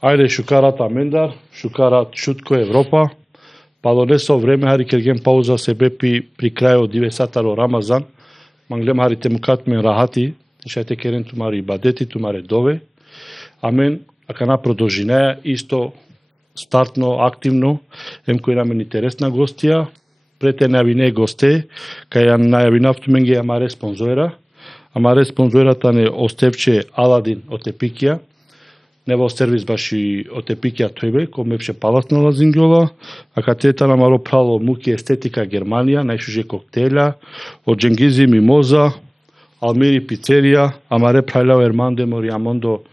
Ајде шукарат Амендар, шукарат Шутко Европа, па донесо време хари керген пауза се бепи при крајот 90-таро Рамазан, манглем хари темукат мен рахати, шајте керен тумари бадети, тумаре дове, амен, ака на продолжинеја, исто стартно, активно, ем кој намен интересна гостија, прете најавине госте, кај ја најавинав туменге амаре спонзора, амаре спонзората не Остевче Аладин од Епикија, Нево сервис баш и од Епикија тојбе, кој мепше палатна лазингјола, а катета намаро прало муки естетика Германија, најшуже коктеля, од Дженгизи Мимоза, Алмири пицерија, амаре пралјао Ерманде Мориамондо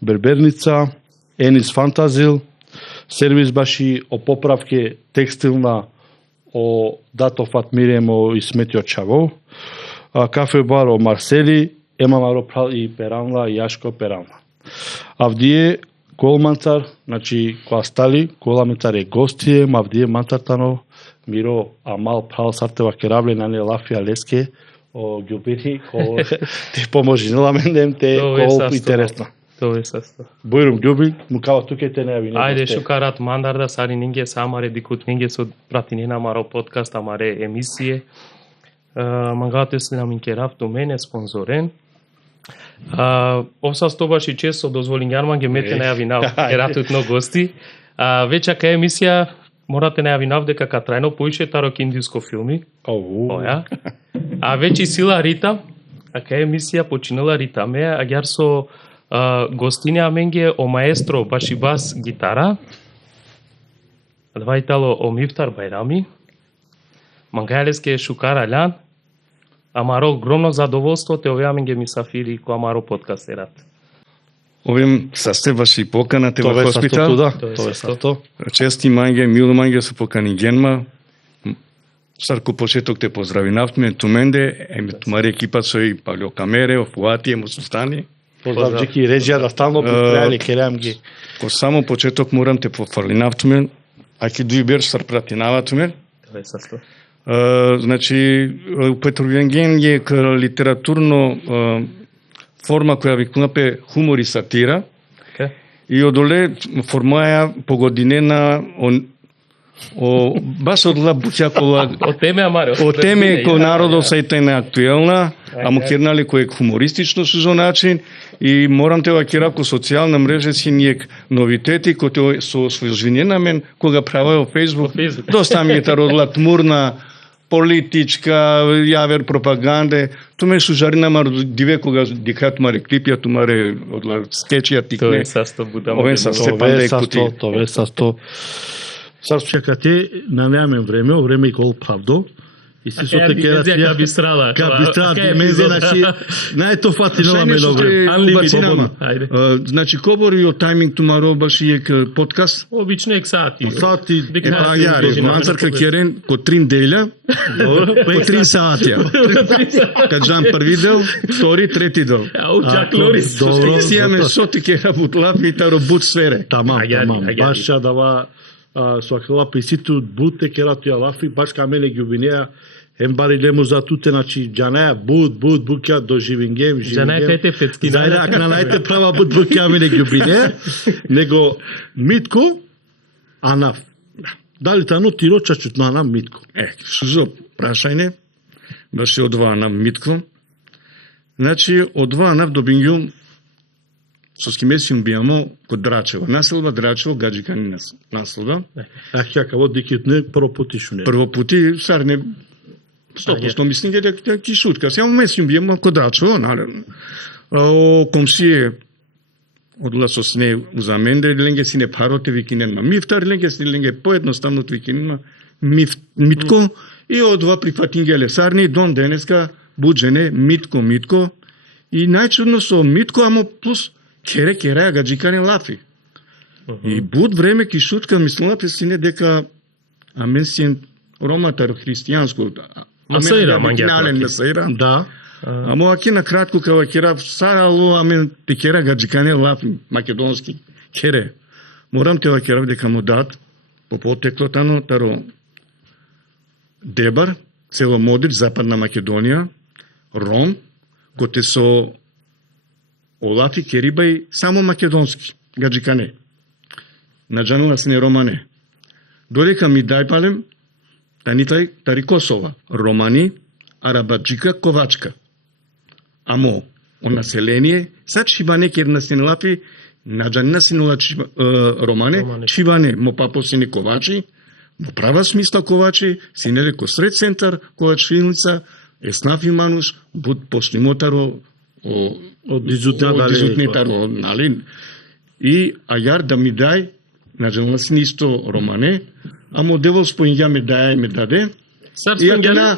Берберница, Енис Фантазил, сервис баш и о поправке текстилна о Дато Фатмиремо и Сметио Чаво, кафе бар о Марсели, емамаро прал и Перанла, и Јашко Перанла. Авдие Колмантар, значи која стали, Колмантар е гостие, Авдие Мантартано, Миро Амал прал сартева керабле на не Лафија Леске, о Ѓубири, те поможинила мен те колку интересно. Тоа е састо. Бојрум Ѓуби, му кава туке те не авине. Ајде шукарат мандарда сари нинге самаре дикут нинге со пратини на маро подкаст, амаре емисие. Мангате се на минкерав до мене спонзорен. Осас тоа баш и често дозволин јарман ге мете најавинав ератот на гости. Веќе кај емисија морате најавинав дека ка трајно поише тарок индиско филми. Оја. А веќе сила Рита, а кај емисија починала Рита ме, а јар со гостиня менге о маестро баш и бас гитара. Двајтало о Мифтар Бајрами. Мангајлеске шукара Лян. Амаро огромно задоволство те овие менге мисафири ко амаро подкаст ерат. Овим састе баш и покана те во хоспитал. Тоа е сато. Чести манге, мило манге со покани генма. Сарко почеток те поздравинавме туменде, тумари екипа со и Павло Камере, Фуати, Мусустани. Поздравджики режија да стално подпреали керам ги. Ко само почеток морам те пофарлинавтуме, а ки дуи бер сар пратинаватуме. Тоа е састо. Значи, Петровенген е литературно форма која викнапе хумор и сатира. Okay. И одоле формаја погодинена баш од лабуќакола О теме амаре. о теме кој народот сајте не актуелна, а му кернали кој е хумористично со начин и морам те вакира ко социјална мрежа си ниек новитети кои со извинена мен кога правеа во Facebook. Доста ми е тародла тмурна политичка, јавер пропаганде, туме сужарина мар диве кога дикат маре клипија, тумаре одла скечија тикне. Тоа е састо будам. Овен са се пандекути. Тоа е састо. Сас чекате на неамен време и кол правдо. И се со текера тија бистрала. Бистрала димензија, значи најто фатинова менограм. Значи кобори о тајминг тумаро баш и подкаст. Обично ек сати. Сати. Па јари, мансарка керен ко 3 деља, по 3 сатија. Каджам први дел, втори, трети дел. Чак Лорис. Сија ме соти ке работлав и таро бут сфере. Тамам. Баш дава со акела приситу буте керату ја лафи, баш ка мене ѓубинеа ембари лему за туте, значи џанаја букја до живингем. Џанаја кајте фетки. Зајде, ака на најте права букја мене ѓубинеа, него Митко, Анав. Дали тано тиро чачут на Анав Митко? Сузо, прашајне, баш од два Анав Митко. Значи, од два Анав добингјум со скимесиум бијамо код Драчево. Населба Драчево, гаджикани населба. Каво дикитне прво пути шуне. Прво пути, сарне 100% мислим дека ки шутка. Само месиум бијамо код Драчево, наредно. О комшие одла со сне узаменде, ленге си не пароте викиненма Мифтар, ленге поедноставното викиненма Митко, и од два прифатингеле сарни, дон денеска, буџене, Митко, и најчудно со Митко, амо плюс кере гаджикани лафи. И буд време ки шутка мислувате си не дека амен си роматар христијанско. Масаира мангјата. Да. Амо аки на кратко кава кера сарало амен те кера гаджикани лафи македонски кере. Морам те вакерав дека му дат по потеклотано таро Дебар, цело Модрич, Западна Македонија, Ром, коте со Олафи Керибај само македонски, гаджикане. наджанува сине романе. Додека ми дај палем, танитай тари Косова, романи, арабаджика, ковачка. Амо, о население, сад шибане керна сине лапи, наджанина сине романе, шибане, мо папо сине ковачи, во права смисла ковачи, синеле ко сред центар, ковачилница, еснафи мануш, буд послимотаро, од изутнетаро, нали? И ајар да ми дај, наджанила сине исто романе, а модело споинја ме даде. Сар споинја?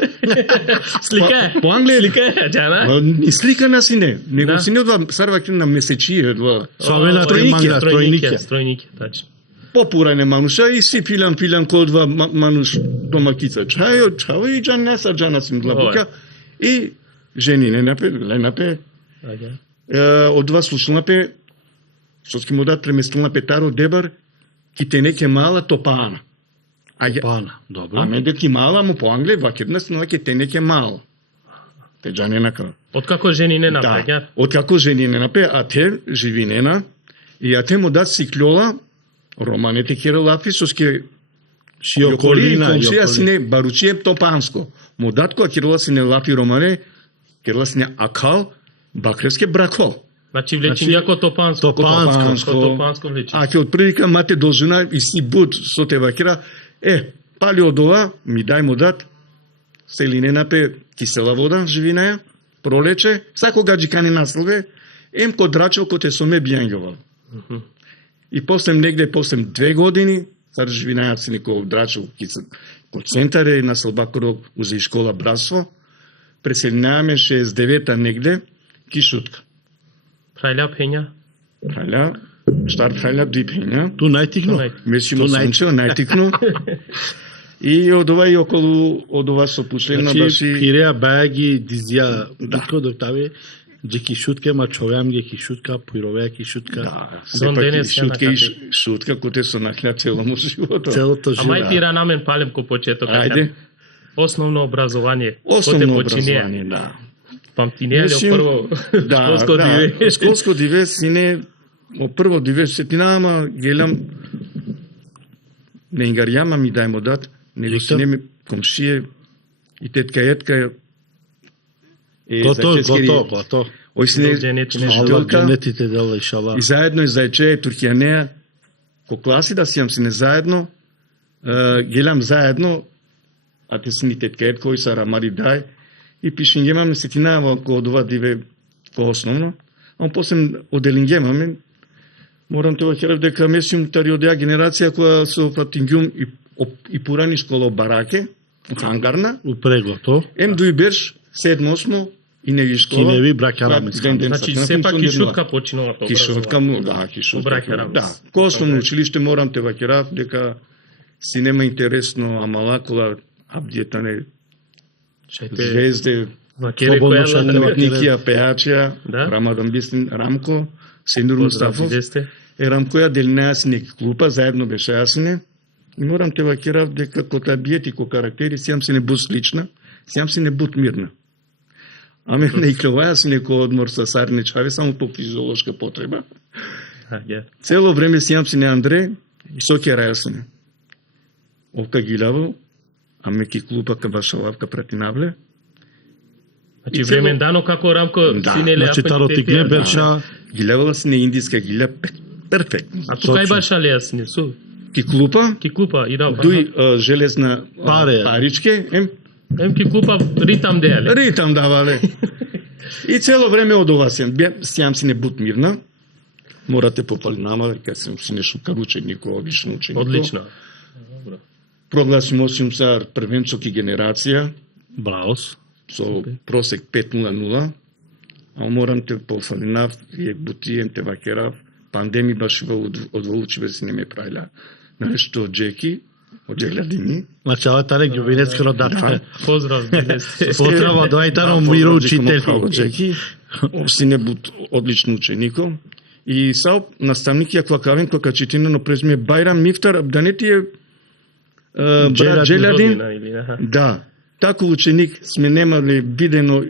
Слика е? По англија? Слика е, џана? Ни слика на сине, него сине одва сарваки на месечие, одва стројнике, тачно. Попуране мануша и си пилам ко одва мануш домакица. Чао и џана сим длабука. И жени не напе, ленапе. Одва слушнапе, што ски му дат преместилна петаро дебар, ки те неке мала топана. Топана, добро. А менде ки мала му по англе, вакедна снова ке те неке мала. Те џане нака. Од како жени не напе, да, од како жени не напе, а те живинена, и а те му дат сиклола, романете керелапи, со ске околина, комшија сине баручие топанско. Му дат која керела сине лапи романе, керела сине акал, бакреске брако. Значи влечиња ко топанско. Топанско влечиње. А ке од прилика мате должина и си буд со те вакера, пали од ова, ми дај му дат, селине напе кисела вода, живинаја, пролече, сако гаджикани наслове, ко драчел ко те соме бијангјовал. И после 2 години, сар живинаја си неко драчел ко центаре на Салбакоро узи школа братство, преселинаваме 69-та негде, кишутка. Прајля пења? Прајля, штар прајля 2 пења. Ту најтикно? Месимо сончево, најтикно. И од ова и околу, од ова со пушлена баши... Значи, Пиреа бајаги дизија, битко доктави, Джи кишутка, ма човеам ги кишутка, појровеа кишутка. Да, сепак кишутка и шутка, кој со нахна целому живото. Целото живото. Ама и тира намен палем ко почеток. Ајде. Основно образование. Основно образование, да. Памтинија ли прво школско диве? Школско диве, сине, прво диве сетинама, гелам, не ингарјама ми дајмо дат, него сине ми комшие и тетка етка, Гото. Ој сине дженетите дела иншалла. И заедно и зајче Туркијанеа, ко класи да сијам сине заедно, гелам заедно, а те сини тетка етка, ој са рамари дај, и пишингемаме сетинава ко од ова диве ко основно, а после оделингемаме, морам те вахерав дека месиум тари одеа генерација која со фатингјум и пурани школа бараке, хангарна, упрегото. дуи берш 7-8 и не ви школа. Киневи бракараме. Значи сепак кишутка починува тоа. Кишутка му, да, кишутка. Да, ко основно училиште морам те вакерав дека си нема интересно амалакула абдиетане звезде, слободно Никија пеачија, Рамадан Бистин, Рамко, Сендур Мустафов. Рамкоја делинеа си неки клупа, заедно беше јасне. И морам те вакерав дека ко табиети, ко карактери, сијам си не буд слична, сијам си не буд мирна. Аме не икловаја си неко одмор со сарничави, само по физиолошка потреба. Цело време сијам си не Андре, и со кераја си не. Овка гилаво, аме ки клупа ка Вашалавка пратинавле. Значи времен дано како Рамко синеле значи таротикне берша. Гилавала си не индиска гиля, перфектно. А тука и баша леа си не су? Ки клупа, и да. дуи железна паричке, ки клупа ритам деале. Ритам давале. И цело време од ова сијам си не буд мирна. Морате попали нама, дека сум си не шукар ученико, одлично ученико. Одлично. Прогласим 8 сар првенцок и генерација. Браус. Со просек 5.00. А морам те пофалинав, и бутием те вакерав. Пандеми баш одволучиве си не ме прајла. Нешто Джеки, од Джеглядини. Значи, ова таре ѓубинецки родател. Поздрав, Поздрава, доајтаро миро учител. Джеки, си не буд одлично ученико. И сао наставник ја Квакавен, која читино на презме Бајрам Мифтар, да не ти е брат Джелядин. Да, тако ученик сме немали видено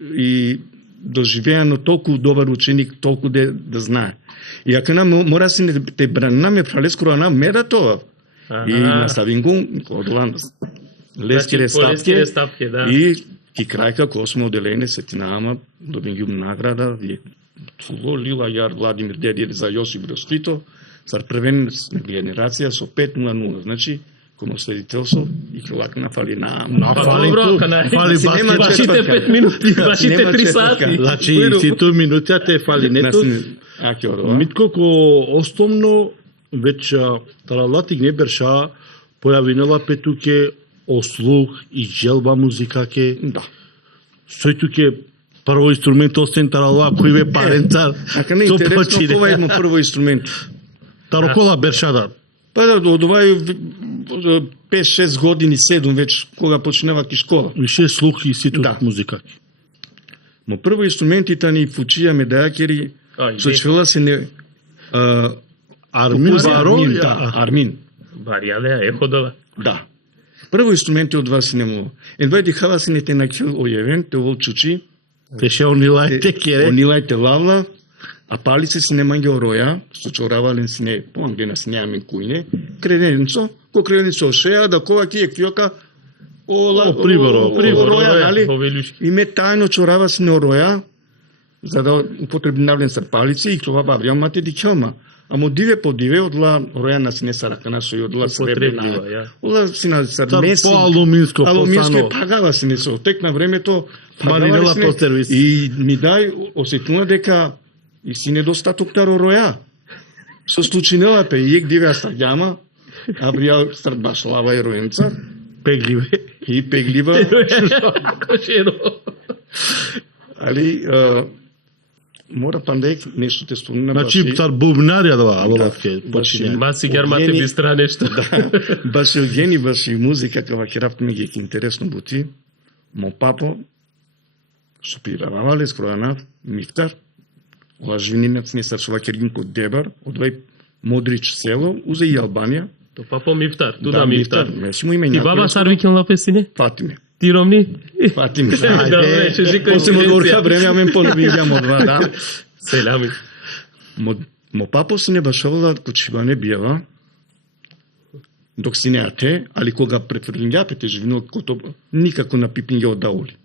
и доживеано толку добар ученик, толку да знае. И ако мора си те бранаме фралескро на меда тоа. И наставим го одван леските стапки и ки крајка кога сме оделени сетинама добим ги награда и Фуло Лила Јар Владимир Дедир за Јосип Брз Тито, цар првен генерација со 5:0, значи комосведителство и лак нафали на фали вашите 5 минути, вашите 3 сати. Значи сите минути те фали нето. Митко ко основно веќе таралати не берша појавинала петуке ослух и желба музикаке. Да. Сојтуке прво инструмент остен тарала кој бе парентар. Ака не интересно кога има прво инструмент. Тарокола берша да. Па да, од овај 5-6 години, 7 веќе, кога почнева ки школа. Више слух и сите музика. Но прво инструментите ни фучија медајакери, со чвела се не... Армин Баро? Армин. Баријале, е ходала. Да. Прво инструменти од вас не му. Едвај дихава си не те накил ојевен, те волчучи. Теше онилајте кере. Онилајте лавла. А палице си не манге ороја, со чоравален си не, понге на снеамен кујне, креденцо, ко креденцо шеа, да кога ки е кјока, ороја, нали? И ме тајно чорава си не ороја, за да употребнавлен са палице и това баврија мате ди кјома. Амо диве по диве, одла роја на си не саракана со и одла сребрена. Одла си на сармеси. По алуминско, алуминско пагава си не се, тек на времето, маринела по сервис. И ми дај осетуна дека и си недостаток таро роја. Со случинелата и ек дивеа стаѓама, абријал србашлава и роенца. Пегливе. И пеглива. Али, мора пандек нешто те спомна. Значи, цар бубнарја да аловатке. Маси гермате бистра нешто. Баш Евгени, баш и музика, кава кераптме ги интересно бути. Мо папо, супиравале, скројанав, Мифтар, лажвининец не сарсува кергин код Дебар, одвај Модрич село, узе и Албанија. То папо Мифтар, туда Мифтар. Ти баба Сарвикил на песине? Фатиме. Ти ромни? Фатиме. После одворка време, амен понабивјам од два, да. Селами. Мо папо се не башавала кочиване бијава, док си не ате, али кога префрлингјапете живинот кото, никако на пипинге од даули.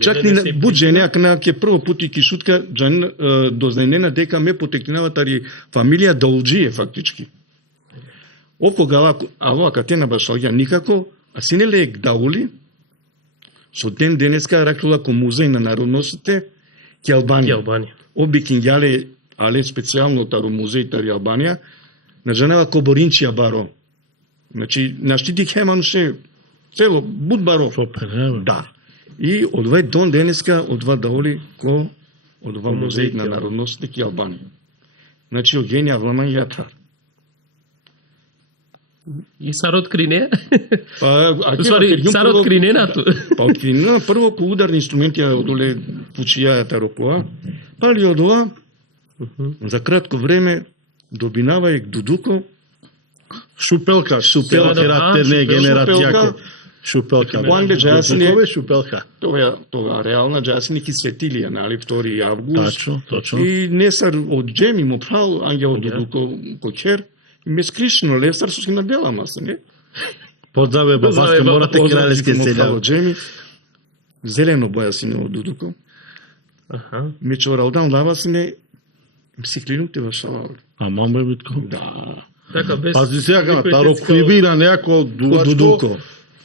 Чак ни на буџене, ако на ке прво пути ки шутка, дознајнена дека ме потекнава тари фамилија Даулџије, фактички. Окога ава катена башалја никако, а си не лек даули, со ден денеска ракула ко музеј на народностите, ке Албанија. Оби кинјале, але специјално таро музеј тари Албанија, на жанева Коборинчија баро. Значи, наштити хеманше, цело, буд баро. Да. И одвај дон денеска, одва даули ко одва музеј на народностите ке Албанија. Значи, Огенија Вламан Јатар. И сарот крине? Сарот криненато. Па од кринена прво ко ударни инструменти одоле пучија таропоа, па ли одова за кратко време добинава и дудуко шупелка кератерне генерацијако. Шупелка. Кога джасни шупелка. Тоа реална джасни ки светилија, нали, 2 август. Точно. И несар од джеми му прал ангел дудуко кочер. Ме скришно лесар со на бела маса, не? Подзаве бабаска морате кралеске селја. Джеми, зелено боја си не од дудуко. Ме чоралдан лава си не, си клинуте во шалал. А мамбе битко? Да. Така без. Пази сега, таро кривира некако дудуко.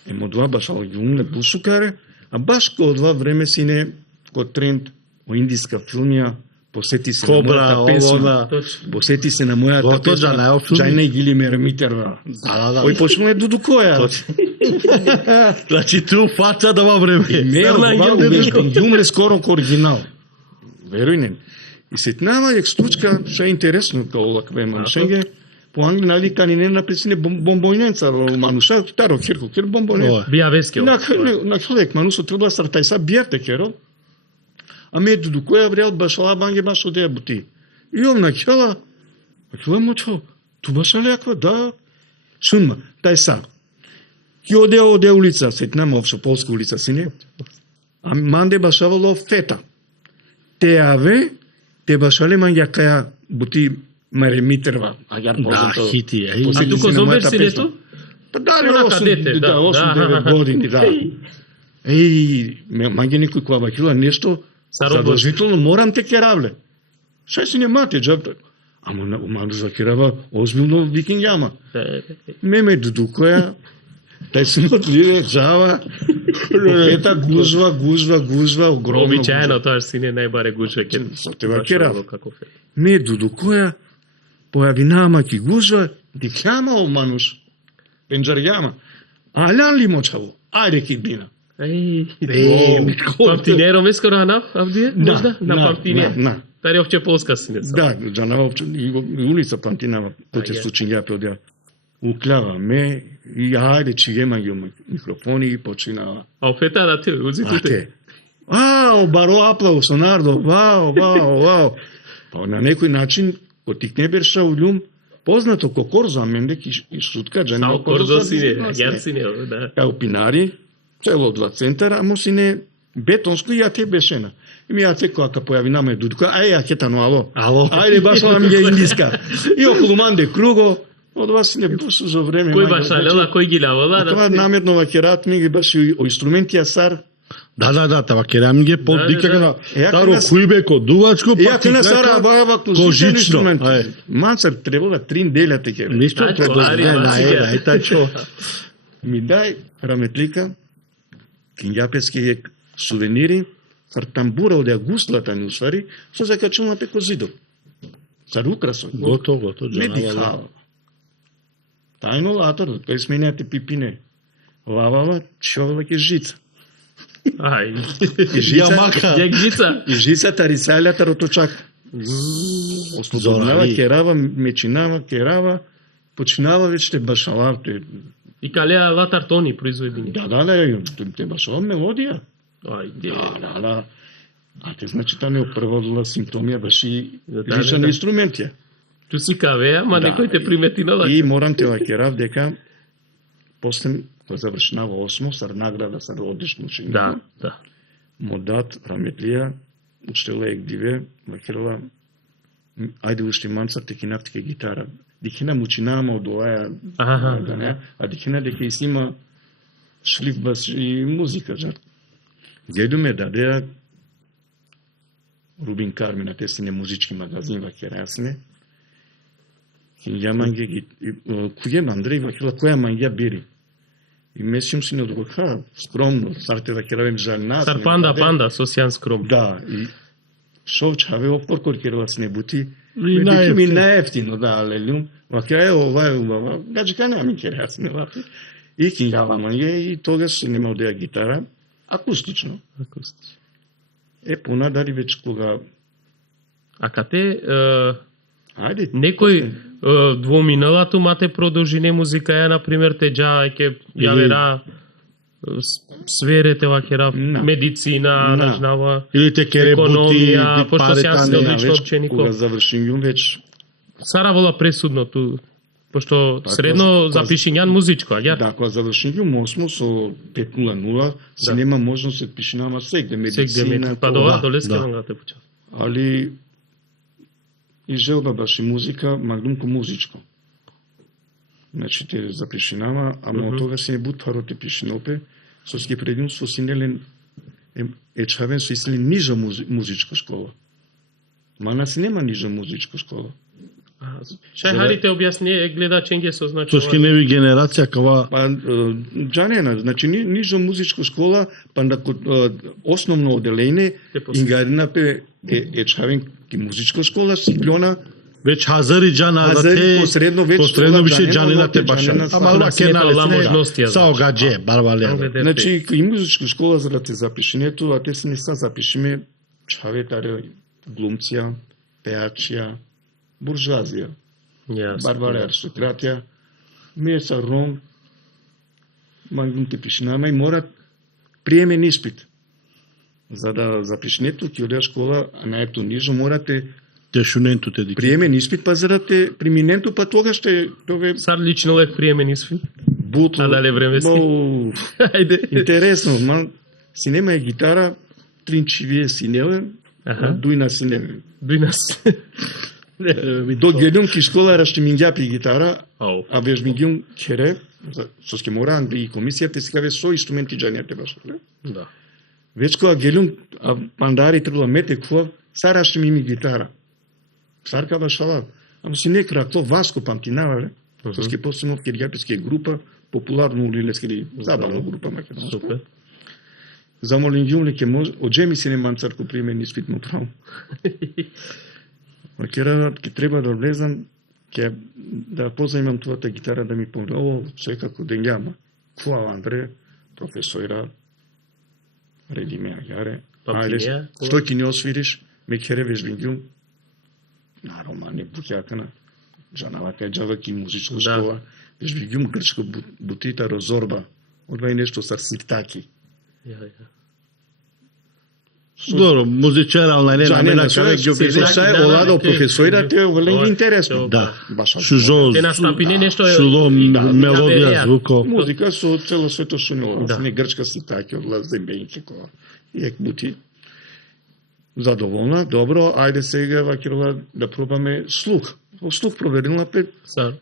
Емо два башал јумне бусукаре, а баш ко два време си не, ко тренд, о индиска филмија, посети се Кобра, на мојата песма, посети се на мојата песма, Джајна Гили Мермитерва. Ој почнува дудукоја. Значи ту фаца да во време. Јумре скоро ко оригинал. Веруј не. И сетнава ек случка, ша е интересно, као лакве маншенге, по англи нали кани не написане бомбојненца, мануша, таро хирко, хир бомбојненца. Бија веске. На хлек, манусо требла сартајса, бијарте керо, а ме дудукоја вреал башала банге баш одеја бути. И овна кјала, а кјала мочо, ту башале аква, да, шунма, тај са. Ки одеја улица, сетнама овшо полска улица си не, А манде башавало фета. Теаве, те башале мангја каја бути маремитерва. Агар познато. хити. А тука зобер си дето? Па дали Онака дете, 8-9 години, да. Мангја некој која бакила нешто, задолжително морам те керавле. Шај си не мате, джаб. Ама уману за керава, озбилно викингјама. Меме дудукоја, тај синот ливе, джава, ета гузва, огромно. Обичаено тоа сине најбаре гужва ке. Со тебе керава. Ме дудукоја, појавинама ки гузва, дикјама омануш. Пенџарјама. Алян ли мочаво? Ајде ки бина. Памтинеро ме скоро на Авдие? Можда? На Памтине. На. Тари овче полска сине. Да, джанава овче, улица Памтинава, тој се случиња предја. Уклава ме и ајде чигема ги микрофони и починава. А офета да те узите. Баро аплаус, Сонардо, вау. Па на некој начин, отик не берша улюм, познато кокорзо, аменде и шутка, джанава корзо сине, јар сине, да. Као пинари, цело 2 центара, амо сине бетонско и ја те бешена. И ми ја те која ка појави наме дудко, ја кетано, ало. Ајде башла ми ја индиска. И околу манде круго, од вас не бусу за време. Кој баша лела, кој ги лавала? Това намерно вакерат ми ги баше о инструменти сар. Да, това керам ги поддика на таро кујбеко, дувачко, па ти сара баба кожично. Мацар требала 3 неделја теке. Ништо продолжение, тачо. Ми дај раметлика, кинјапески сувенири, тамбура од гуслата ни усвари, со закачуваме преко зидов. Цар украсот. Готово, медихала. Тајно латор, тој сменјате пипине. Лавала, човела ке жица. Ај. И жица. Јак жица. И жицата рисалјата роточак. Ослободнава, керава, мечинава, керава, починава вече башалавте. И калеа латар тони произведени. Да, те башалав мелодија. Ајде. Да. А те значи та не опрвала симптомија баши лична на инструментија. Ту си кавеа, ма некој те примети на лака. И морам те лакерав дека после кој завршинава 8, сар награда, сар одиш мушин. Да. Му дат раметлија, учтела ек диве, лакерала, ајде уште манцар те кинавтike гитара. Дикина мучинама од оваја, а дикина дека и снима шлиф бас и музика. Дедо ме дадеа Рубин Кармина, те си не музички магазин во Керасне. Ја манге ги куѓе Андреј вакила која манѓа бери. И месим си не одговора скромно, сарте да керавим жална. Сар панда сосјан скром. Да, и шовчаве опоркор керала с небути. Ми најефтино, да, лелјум. Вакја ова, гаджика нема ми керасне ваки. И кинјава манѓа и тогаш нема одеа гитара, акустично. Пуна дали веќе кога... А кате... Ајде. Некој двоминалато мате продолжине музика ја, например, те ке јавера сверете вакера, медицина, нажнава, или те кере бути, пошто сеја се одлично опченико. Кога завршим јум веќе... Саравола пресудно ту, пошто средно запишињан музичко, а ја? Да, кога завршим јум 8 со 5:00, се нема можност да пишинама сегде медицина. Па доле скевам те почав. Али и желба баш и музика, магдумко музичко. Значи те запишинама, ама од тога се не бутваро те пишинопе, со ски предимство синелен чавен со ислен нижа музичко школа. Мана си нема нижа музичко школа. Шај харите објасни гледаченге со значи. Со ски неви генерација кава. Па џанена, значи нижа музичко школа, па на основно оделење ингаринапе чавен ки музичко школа Сиклона веќе хазари џана за те посредно више џанина те баша. Ама ла кенале са огаџе барбале. Значи и музичко школа за да те запишинето, а те се не са запишиме чаветаре, глумција, пеачија, буржуазија. Барбара аристократија, меса ром, мангум те пишинама и морат приемен испит. За да запишнето ки одеа школа, а најето нижо морате тешуненту те дика. Приемен испит, па за да те приминенту, па тога ще дове... Сар лично лек приемен испит? Буто. А дали време си? Ајде. Интересно, ман Синема е гитара, тринчивие синеле, дујна синеле. До гелјум ки школа раштимингјапи гитара, а вежмингјум кере, со ски мора англи комисијата си каве со инструменти джањате баш. Да. Веќе кога гелјум пандари требала мете кво, са раштимими гитара. Сарка башала, ама си не кракло Васко памтинава, со ски посебно кирјаписки група, популарно улилески забавна група македонска. Замолим јум ке може, оџеми си не манцарко примен испитно право. Макера ке треба да влезам, ке да позаимам твојата гитара да ми помне. Ово секако денѓама. Ква Андре, професора, реди ме ајаре. Ајде, што ќе не освириш, ме кере вежбингјум. Нарома не пуќакана. Жанава кај джаваки музичко школа. Вежбингјум грчко бутита розорба. Одва и нешто са сиртаки. Добро, музичара, она не на каде ги описува. Са е оладо професорите, веленги интересно. Да. Шужо, те настапине нешто е шуло, мелодија, звуко. Музика со цело свето шунила. Не грчка си таки од лазембејки која. И ек бути. Задоволна, добро, ајде сега вакирова да пробаме слух. Слух проверила пет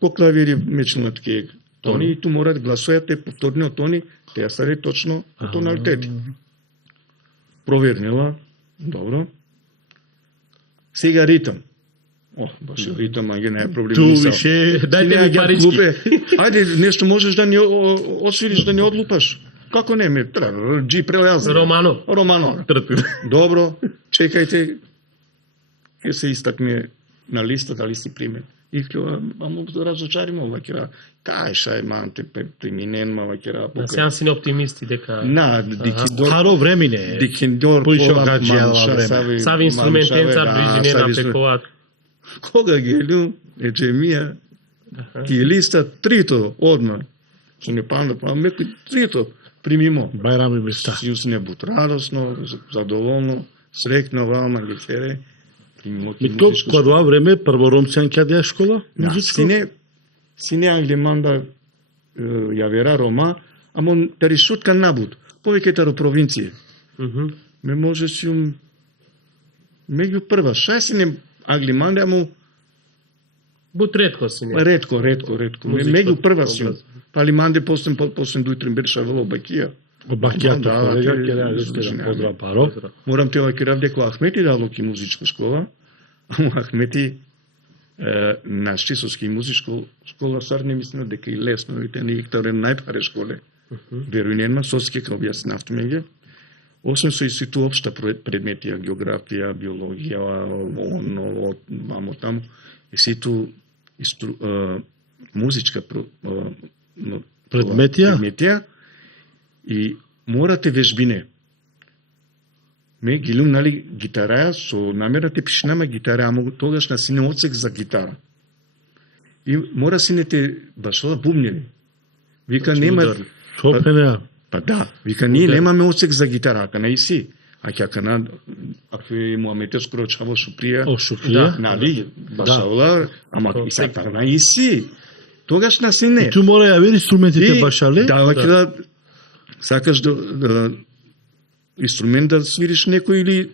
по клавири мечна такие тони и ту морат гласојате повторниот тони, теа са точно тоналитети. Провернила, добро. Сега ритам. О, баш ритам, ајде не е проблем. Ту више, дајте ми парички. Ајде, нешто можеш да не освириш, да не одлупаш. Како не ме? Джи прелаза. Романо. Добро, чекајте. Ке се истакне на листа, дали си примен. И клюва, амо разочаримо, вакера. Кај шај манте преминен, ма вакера. Да сеан си не оптимисти дека... На, дикиндор... Харо времене. Дикиндор, пола, манша, Сави инструментенца, ближина пекоат. Кога гелю, еджемија, ки листа трито одма. Се не панда, па меко трито примимо. Бајрам и места. Сиус не бут радосно, задоволно, срекна вама, гефере. И то кога тоа време прво ромсен каде школа? Сине англеманда ја вера Рома, амо таришутка набуд. Повеќе таро провинција. Ме може си меѓу прва. Ша си не англеманда, амо бут ретко си не. Ретко. Меѓу прва си. Пали манде после дујтрин берша вело бакија. Бакијата, колега, ќе да поздрав паро. Морам те вакирав дека Ахмети дало ки музичка школа, ама Ахмети нашти со ски музичка школа сар не мислам дека и лесно, и те не иктаре најпаре школе. Верујненма, соски као објаснавте меѓе. Освен со иститу општа предметија, географија, биологија, мамо таму, иститу музичка предметија и морате вежбине. Ме гилум, нали, гитараја, со намера те пишнама гитара, ама тогаш на сине оцек за гитара. И мора синете башала бубнели. Вика, нема... Па да, вика, ние немаме оцек за гитара, ака на иси. Ака на... Ако е Муамете скоро чаво Шуприја, нали, башала, ама исака на иси. Тогаш на сине. И ту мора ја вери инструментите башале? Да, вака сакаш да инструмент да свириш некој или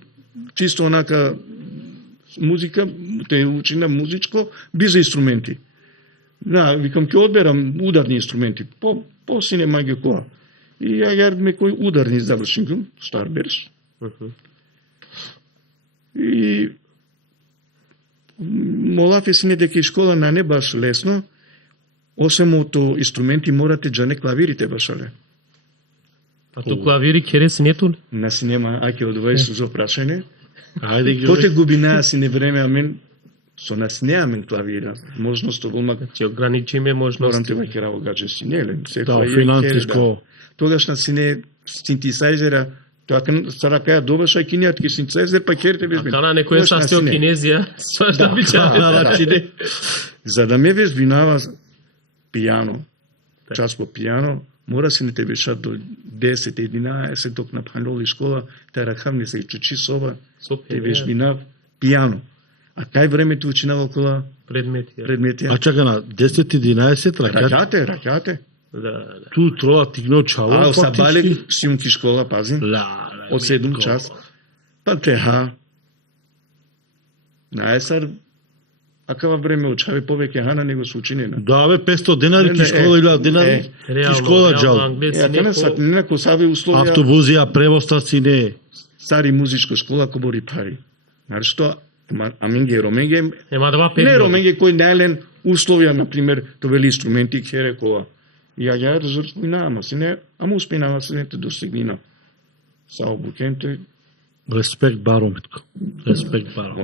чисто онака музика, те учи на музичко, без инструменти. Да, викам, ќе одберам ударни инструменти, по сине маги која. И ја ме кој ударни завршим, Старберш. И молафе сине дека и школа на не баш лесно, осем ото инструменти морате джане клавирите башале. А ту клавири кере синету? На синема, аке одвај со прашање. Поте губина сине време, амен, со нас неамен клавира. Можност волма... Че ограничиме можност. Морам те ваќе раво гадже синеле. Да, финансиско. Тогаш на сине синтесайзера, тоа стара каја добаша кинијат ки синтесайзер, па керте вежбин. А кана некој састио кинезија, свашта бича. За да ме вежбинава пијано, час по пијано, мора си не те вешат до 10-11 док на панроли школа, тај ракавни се и чучи соба, те вежбинав пијано. А тај време ти учинава около предметија. А чака на 10-11 ракате? Ракате. Tu trola tигно чало. А Сабале симки школа, пази. Од 7 час. Па теха. Наесар акава време очави повеќе хана него се учинена. Да, бе, 500 денари ки школа 1000 денари. Ки школа джал. Ја са некои сави условија. Автобузија, превозтаци не. Сари музичка школа ко бори пари. Знаеш што? Аменге Роменге. Ема два периоди. Не Роменге кој најлен условија, на пример, то вели инструменти хере кола. Ја разршминава се не, ама успинава се не те достигнина. Са обукенте. Респект баро, Митко. Респект баро.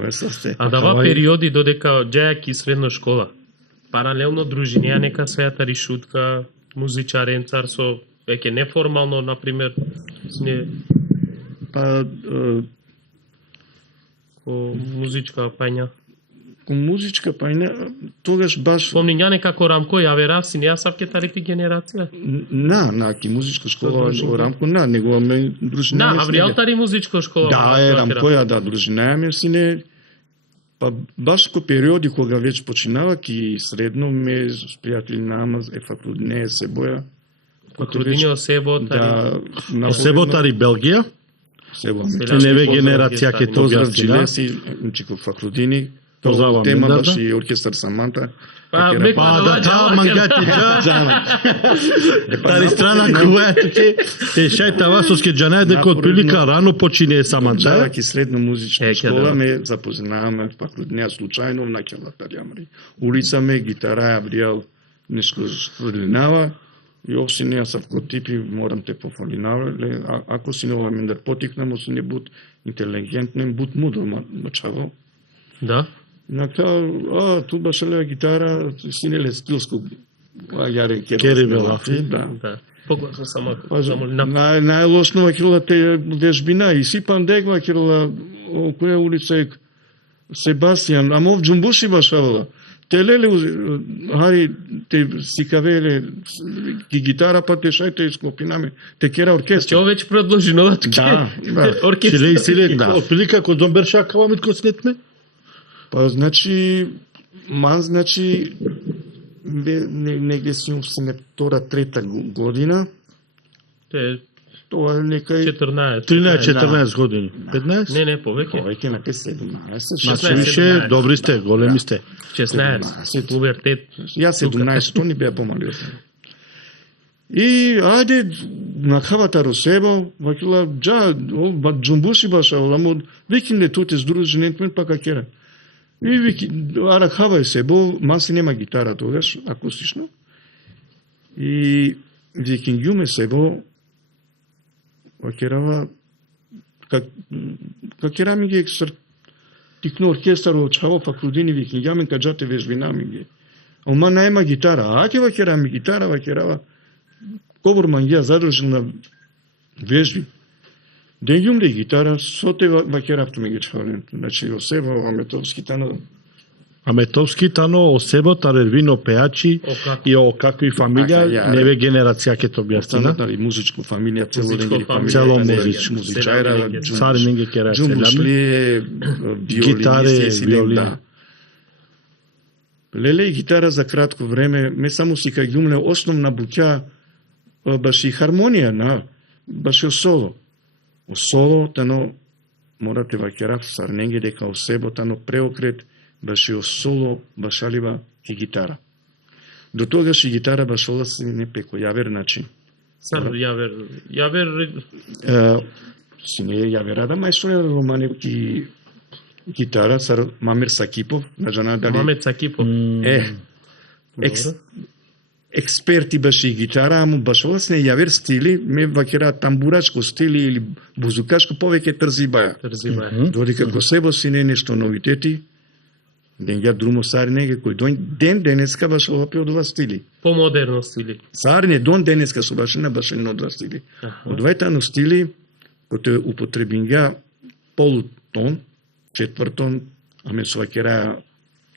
А дава периоди додека џајаки средна школа. Паралелно дружинија нека свејата шутка, музичаренцар со веќе неформално, на пример, па музичка пајња. Музичка пајна, тогаш баш... Помнења некако Рамко, ја верав си, неја сав кетарите генерација? Ки музичка школа Рамко, негова ме дружина... Авриалтари музичка школа. Да, Рамко, дружина ме си не... Па баш ко периоди кога веќе починава, ки средно ме с пријатели нама, Факрудине, Себоја... Факрудине, Себотари... Себотари Белгија? Себотари. Неве генерација ке то Поздрав Джилеси, Чико Факрудини, тема баш и оркестар Саманта. Да, мангате Тари страна која те шајтава со ке џанај дека од прилика рано почине Саманта. Ки средно музичка школа ме запознаваме Факрудинија случајно на Келатари Амри. Улица ме гитара Авријал нешко фрлинава и општи неа сав типи морам те пофалинава. Ако си нова мендер потикнемо си не бут интелигентнен, бут мудро мачаво. Да. Нака, ту баш лева гитара, синеле стилско, јаре керебела. Да. Погласа само. Најлоснова кирила те вежбина и сипан дегва кирила која улица е Себастијан, ама ов Џумбуши башавала. Те леле, хари, те сикавеле ки гитара, па те шајте ископинаме, те кера оркестр. Че овеќе предложи новат оркестр. Силе, отприлика кој Домберша кава митко снетме? Па, значи, негде си се втора, трета година. Тоа некај 13-14 години. 15? Не, повеќе. Повеќе на 17. Значи више добри сте, големи сте. 16. Пубертет. Јас 17, тони беа помали од мене. И ајде на хавата Росебо, вакила Џумбуши баша, ламо викине туте здружени мен пака кера. И вики ара хава Себо, маси нема гитара тогаш, акустично. И викингјуме Себо вакерава какера ми ги тикно оркестар очаво Факрудини викингјамен каджате вежбина ми ги. Ома нема гитара, аќе вакера ми гитара вакерава Кобурман ја задржил на вежби. Ден јумле гитара, соте вакеравто ми ги чавален. Значи, Осебо, Аметовски тано. Аметовски тано, Осебо, Тарервино, пеачи и о какви фамилија, неве генерација ке то објасна. Останат музичко фамилија, цело музичко. Музичајра, Цари ненге кера селјаме, гитаре, виолини. Леле и гитара за кратко време, ме само си кај јумле основна буќа, баш и хармонија, баш и соло. O solo, tano, morate vakjeraf sarnenge дека o sebo, tano preokret, баш и o solo, башалива и гитара. До тогаш и гитара башола се не пеко, јавер начин. Сар, јавер... Си не јавер, да мајстор романе ки гитара, сар Мамер Сакипов, на жана дали... Мамер Сакипов. Експерти баш и гитара, ама башола се не јавер стили, ме вакера тамбурачко стили или бузукашко, повеќе трзибаја. Додека ко Себо си не нешто новитети, ден ја друмо сари неге, кој ден денеска башола пе од ова стили. По-модерно стили. Сари не, дон денеска со башена башена од ова стили. Од вајтано стили, кој те употребинга полутон, четвртон, аме со вакера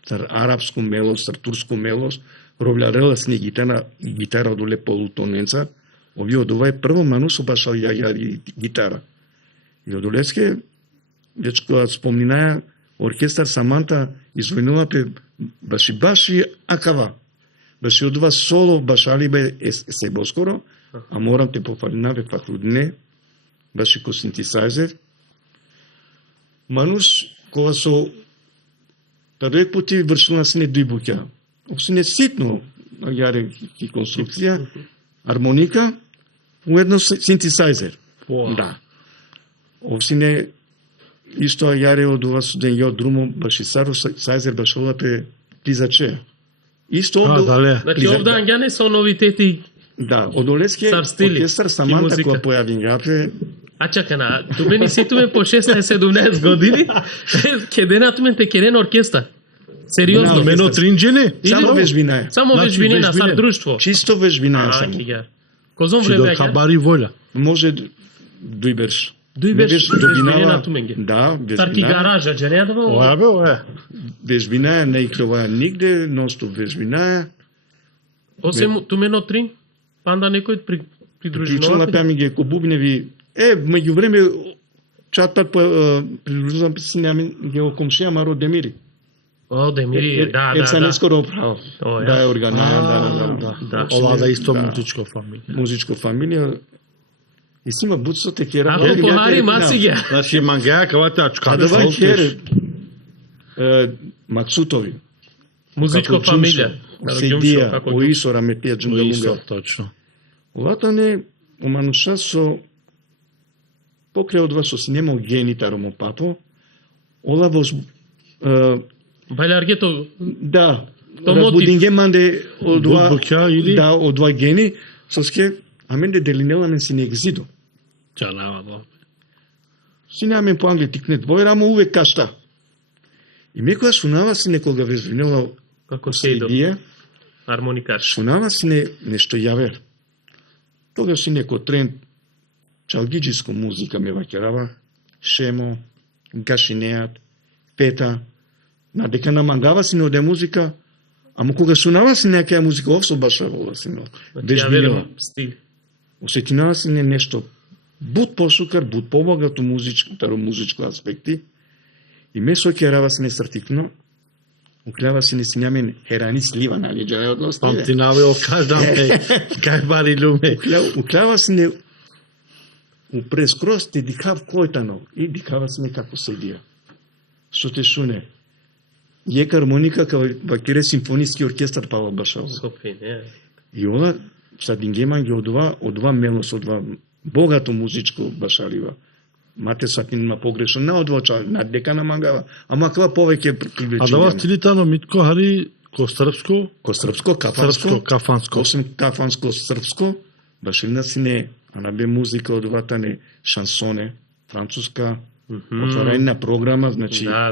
арапско мелос, турско мелос, ровля реласни гитара од оле полутоненца, ови од ова е прво манусо башал ја гитара. И од олеске, веќе кога оркестар Саманта извојнувате баши акава. Беше од вас соло башали бе себе скоро, а морам те пофалинаве фахрудне, беше ко синтесайзер. Мануш, кога со таројек пути вршила се не дујбуќа. Обсе не ситно, јаре и конструкција, армоника, уедно синтесайзер. Да. Обсе не исто јаре од ова суден ја друмо баши саро сайзер башолапе клизаче. Исто од значи овде ангјане со новитети. Да, од Олеске оркестар Саманта која појави гапе. А чакана, ту мене ситуме по 16-17 години, ке денат мен те керен оркестар. Сериозно. Мено тринџене? Само вежбина е. Само вежбина на сар друштво. Чисто вежбина е само. Козон време хабари воља. Може дујберш. Дујберш вежбина туменге. Да, вежбина. Тарки гаража, џенеадва. Ова бе, ова. Вежбина не иклова нигде, ностоп вежбина е. Осем тумено трин, панда некој придружува. Придружува пеами ги ко бубневи. Меѓу време чатпат придружувам се нами ги комшија Маро Демири. О, Демири, да. Е са нескоро право. Да е организиран, да. Ова да исто музичко фамилија. Музичко фамилија. И сима буцо те кера. Ако похари масиге. Значи мангеа кавата ачка. Да ва кер Максутови. Музичко фамилија. Седија, Оисо раметија джунгалунга. Точно. Овата не омануша со покрај од вас со си немал генита ромопапо. Ола во Балјаргето. Да. Разбудинге манде од два гени со ске аменде делинела мен си не екзидо. Чанава бо. Си намен по англија тикне двој рамо увек кашта. И мекоја шунава си некога везвинела како седија армоникар. Шунава си нешто јавер. Тога си некој тренд чалгиџиско музика ме ваќерава, шемо, гашинеат, пета, на дека намангава си не оде музика, ама кога шунава си некаја музика, овсо башавала си не. Јавер стил. Осетинава си не нешто буд пошукар, буд побогато музичко аспекти, и ме сокерава си не сртикно, уклева си не си нямен херани слива, нали, джаве одности. Памтинаве окаждам кај бари люме. Уклева си не упрескроз те дикав којтано и дикава си не како седија. Што те шуне? Јека армоника кај вакире симфониски оркестар Павел Башал. И она са дингеман ги од два мелос, од два богато музичко башалива. Мате сатин има погрешно, не одвоча, на дека намангава, ама ква повеќе привлечение. А да вас стилитано Митко Хари ко српско? Ко српско, кафанско. Српско, кафанско. Осем кафанско, српско, башалина си не, ана бе музика од вата не, шансоне, француска, отворајна програма, значи... Да.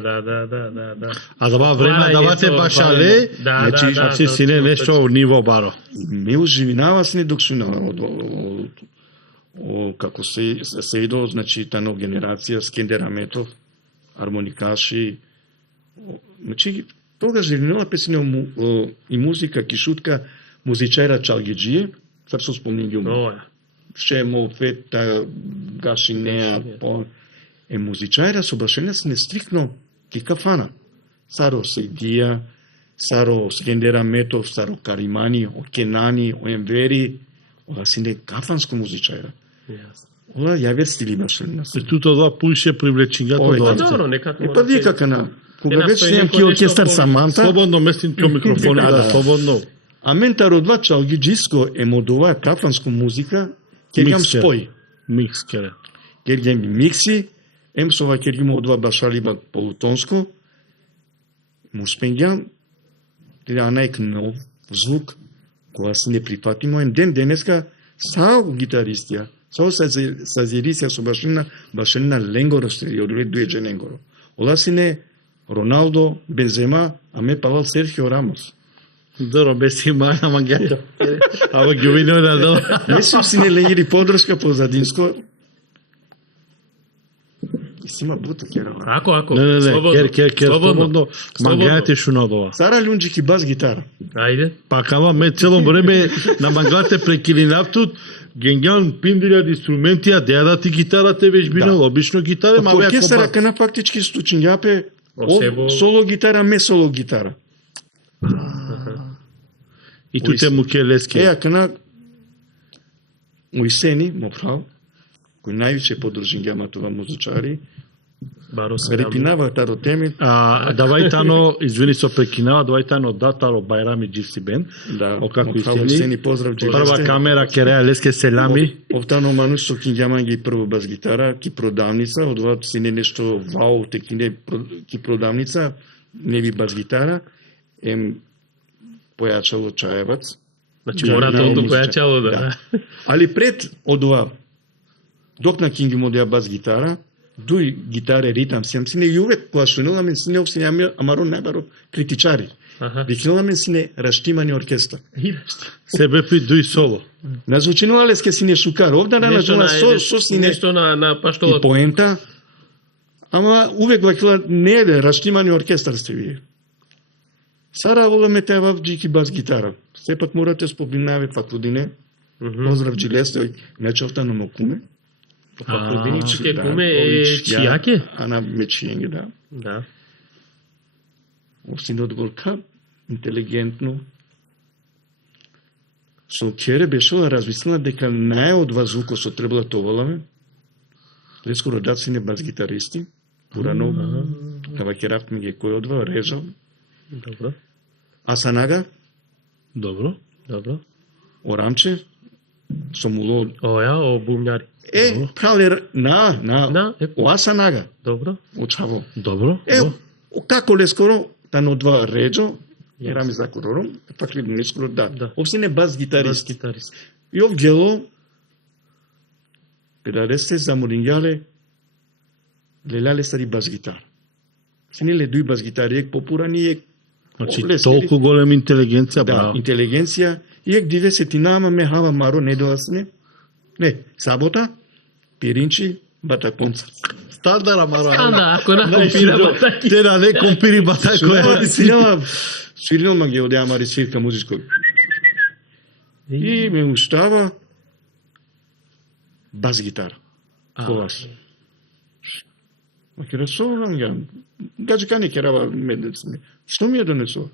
А да време давате башале, значи си не нешто ниво баро. Ме оживинава си не док шунава како се идо, значи тано генерација, Скендер Аметов, армоникаши, значи тога живинала песни и музика, кишутка, музичајра чалгиџије, цар со спомним Шемо, Фета, Гашинеа, музичајра со башења се не стрикно ки кафана. Саро Сейдија, Саро Скендер Аметов, Саро Каримани, Окенани, Оемвери, ова си не кафанско музичајра. Ова јавер стили башења. И туто два пуише привлечењето до тоа. Па вие какана, кога веќе немки оркестар Саманта, слободно местим ко микрофони, да, слободно. А ментар два чалгиџиско емодова кафанско музика, кергам спој. Микс кере. Кергам микси, емсова кергам од два башалиба полутонско, муспењам, треба најк нов звук, кога се не прифатимо, ден денеска, сао гитаристија, сао сазирисија со башалина Ленгоро стерија, од дуеџе Ленгоро. Ола си не Роналдо, Бензема, а ме Павел Серхио Рамос. Добро, беси мана мангето. Ама ги увидно да долу. Мислим си не легири подршка позадинско. Сима бута керала. Ако. Не, слободно. Мангете шунодова. Сара Лунџики бас гитара. Ајде. Пак ама ме цело време на мангате прекилинаптут, генгјан пиндирјат инструментија, дејадат и гитарате веќе обично гитаре, ма оркестара кана фактички стучињапе, соло гитара, ме соло гитара. И туте му ке лески. Кана Моисени, Мопрал, кој највише подржин гаматова музичари, репинава таро теми. Давај тано, извини со прекинава, давај тано датаро Байрами Дживси Бен. Да, о како Моисени, поздрав Дживси. Прва камера кереа леске селами. Овтано мануш со кинѓаман ги прво бас гитара, ки продавница, одва си не нешто вау, те ки продавница, не ви бас гитара, појачало чаевац. Значи мора тоа појачало да. Али пред одва док на кинги модеа бас гитара, дуј гитаре ритам сем сине и увек кога шунуваме сине обсине амаро најбаро критичари. Викнуваме сине раштимани оркестар. Себе пи дуј соло. На звучинувале ске сине шукар. Овда на зона со сине нешто на паштолот. И поента. Ама увек вакила не е раштимани оркестар сте вие. Сара воламе тева в джики бас гитара. Сепак морате споминаве факлудине. Поздрав джилесте, нечовта на мокуме. Факлудини чике куме е чијаке? Ана мечијенге, да. Да. Овсинот волка, интелигентно. Со кере беше размислена дека најодва звуко со требала товоламе. Леско родаци не бас гитаристи. Пурано, кава керавт ми ги кој одва, режал. Добро. Асанага. Добро. Орамче. Со муло. О бумњари. Калер на о Асанага. Добро. Очаво. Добро. Како лескоро, тано два реджо, ерами за корором, пак ли нескоро да. Овси не бас гитарист. И ов гело, педаресте за морингјале, лелале стари бас гитар. Сине ле дуј бас гитари, ек попурани, ек Значи, толку голема интелигенција, да, интелигенција, и ек 90-тинама ме хава маро, не доасне, не, сабота, пиринчи, бата концерт. Стандара маро. Ако на компира батаки. Те не компири батаки. Свирила ги одеа мари свирка музичко. И ме устава бас гитара. Колас. Ма ке ресовам ја. Гаджика не керава медицини. Што ми ја донесува?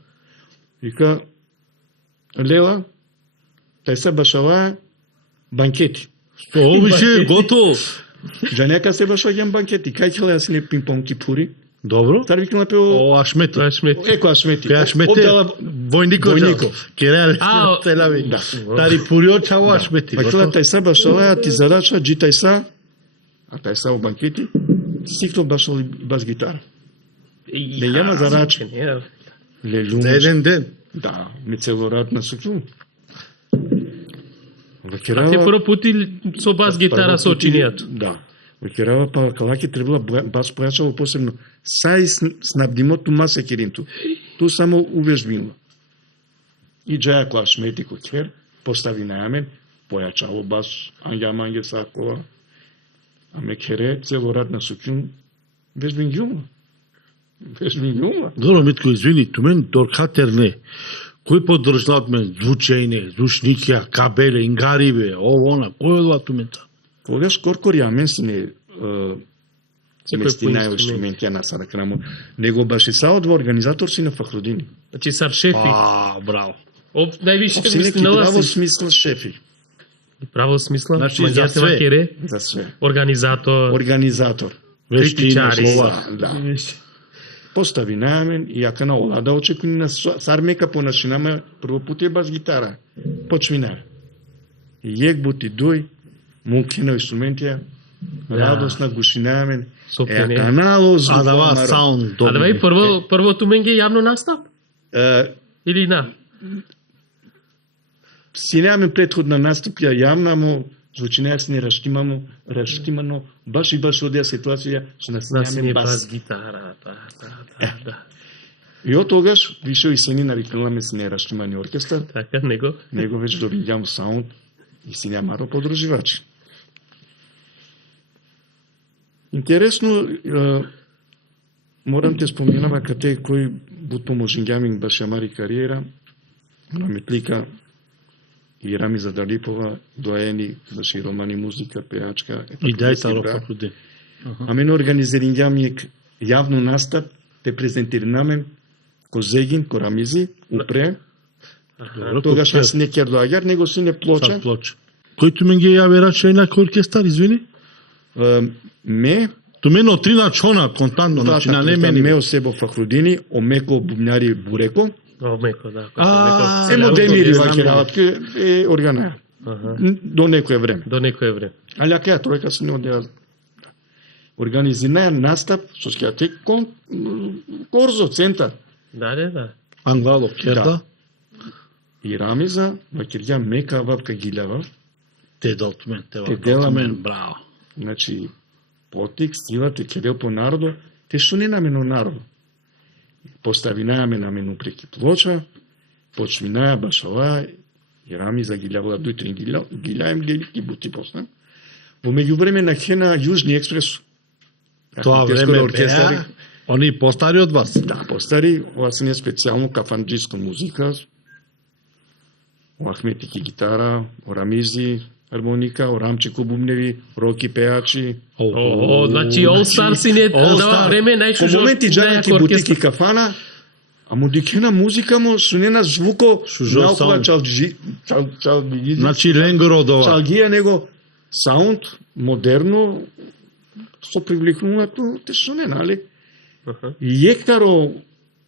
Вика, Лела, тај се башава банкети. О, више, готово. Джанека се башаѓам банкети. Кај ќе леа си не пинг-понг кипури? Добро. Стар викна пео... О, Ашмети. Еко Ашмети. Ашмети. Војнико. Кереали. Телави. Да. Тари пурио чао Ашмети. Вакила тај са башава, ти задача, джи тај са, а тај са у банкети, стикто башали бас гитара. Не јама задача. За еден ден. Да, ми цело рад на сукју. А ти прво пути со бас гитара со очинијато? Да. Векерава па калаки требала бас појачало посебно. Сај снабдимото маса керинту. Ту само увежбила. И джаја клашмети кокер, постави на јамен, појачало бас, анѓа сакова. А ме кере цело рад на сукјун, вежбин јума. Добро, Митко, извини, ту мен доркатер не. Кој поддржнат мен звучење, звучникија, кабеле, ингариве, она, кој одва ту мен? Когаш коркори амен си не мести најинструментија на Саракраму, него баш и саодва организатор си на Фахрудини. Значи сар шефи. Браво. Највише мислила право смисла шефи. Право смисла? Значи за све. За све. Организатор. Критичари. Да. Постави најамен и јака на ола да очекуни на сармека понашинама прво пути бас гитара. Почминар. И ек бути дуј, мукина инструментија, радосна гушинамен, канало звук. А дава саунд. А давај прво ту менге јавно настап? Или на? Си немаме претходна настапја јавна, но звучинаја си не раштимано, баш одеа ситуација со наснеме бас гитара. Да. И од тогаш више и сени навикналаме си не раштимани оркестар. Така, него веќе довидјам саунд и си нямаро подруживачи. Интересно, морам те споменава кате кој бут поможингјамин баш јамари кариера, на метлика и Рами Задалипова, доаени, баш и романи музика, пеачка. И дај таро факуде. А мен организерингјам јавно настап, те презентири намен, ко Зегин, ко Рамизи, упре, Тогаш нас не кер доаѓар, него си не плоча. Кој ту мен ги јави рача на оркестар, извини? Ме Ту мен отрина чона контантно, значи на не мене. Ме Осебо Фахрудини, Омеко Бубњари Буреко. Омеко, да. Емо Демири вакерават е органа. До некое време. До некое време. Али ако ја тројка се не одеа организираја настап со скијатек Корзо центар. Да. Англало керда. И Рамиза, вакирја Мека Вапка Гилјава. Те делтмен, браво. Значи, потик, стила, те кедел по народо, те што не намену народо. Поставинајаме намену преки плоча, почминаја баш ова, и Рамиза Гилјава, дујтрин Гилјаем Гелики бути посна. Во меѓувреме на Хена Јужни експрес. Тоа време беа, они постари од вас? Да, постари, ова се не специјално кафанџиска музика, Ахметики гитара, Рамизи хармоника, Рамчико бубневи, Роки пеачи. Значи All Stars не дава време најчужо. По моменти джанаки бутики кафана, а му дикена музика му сунена звуко наоколу чалджи. Значи Ленгородова. Чалгија него саунд модерно со привлекнувато те сунена, али? Јектаро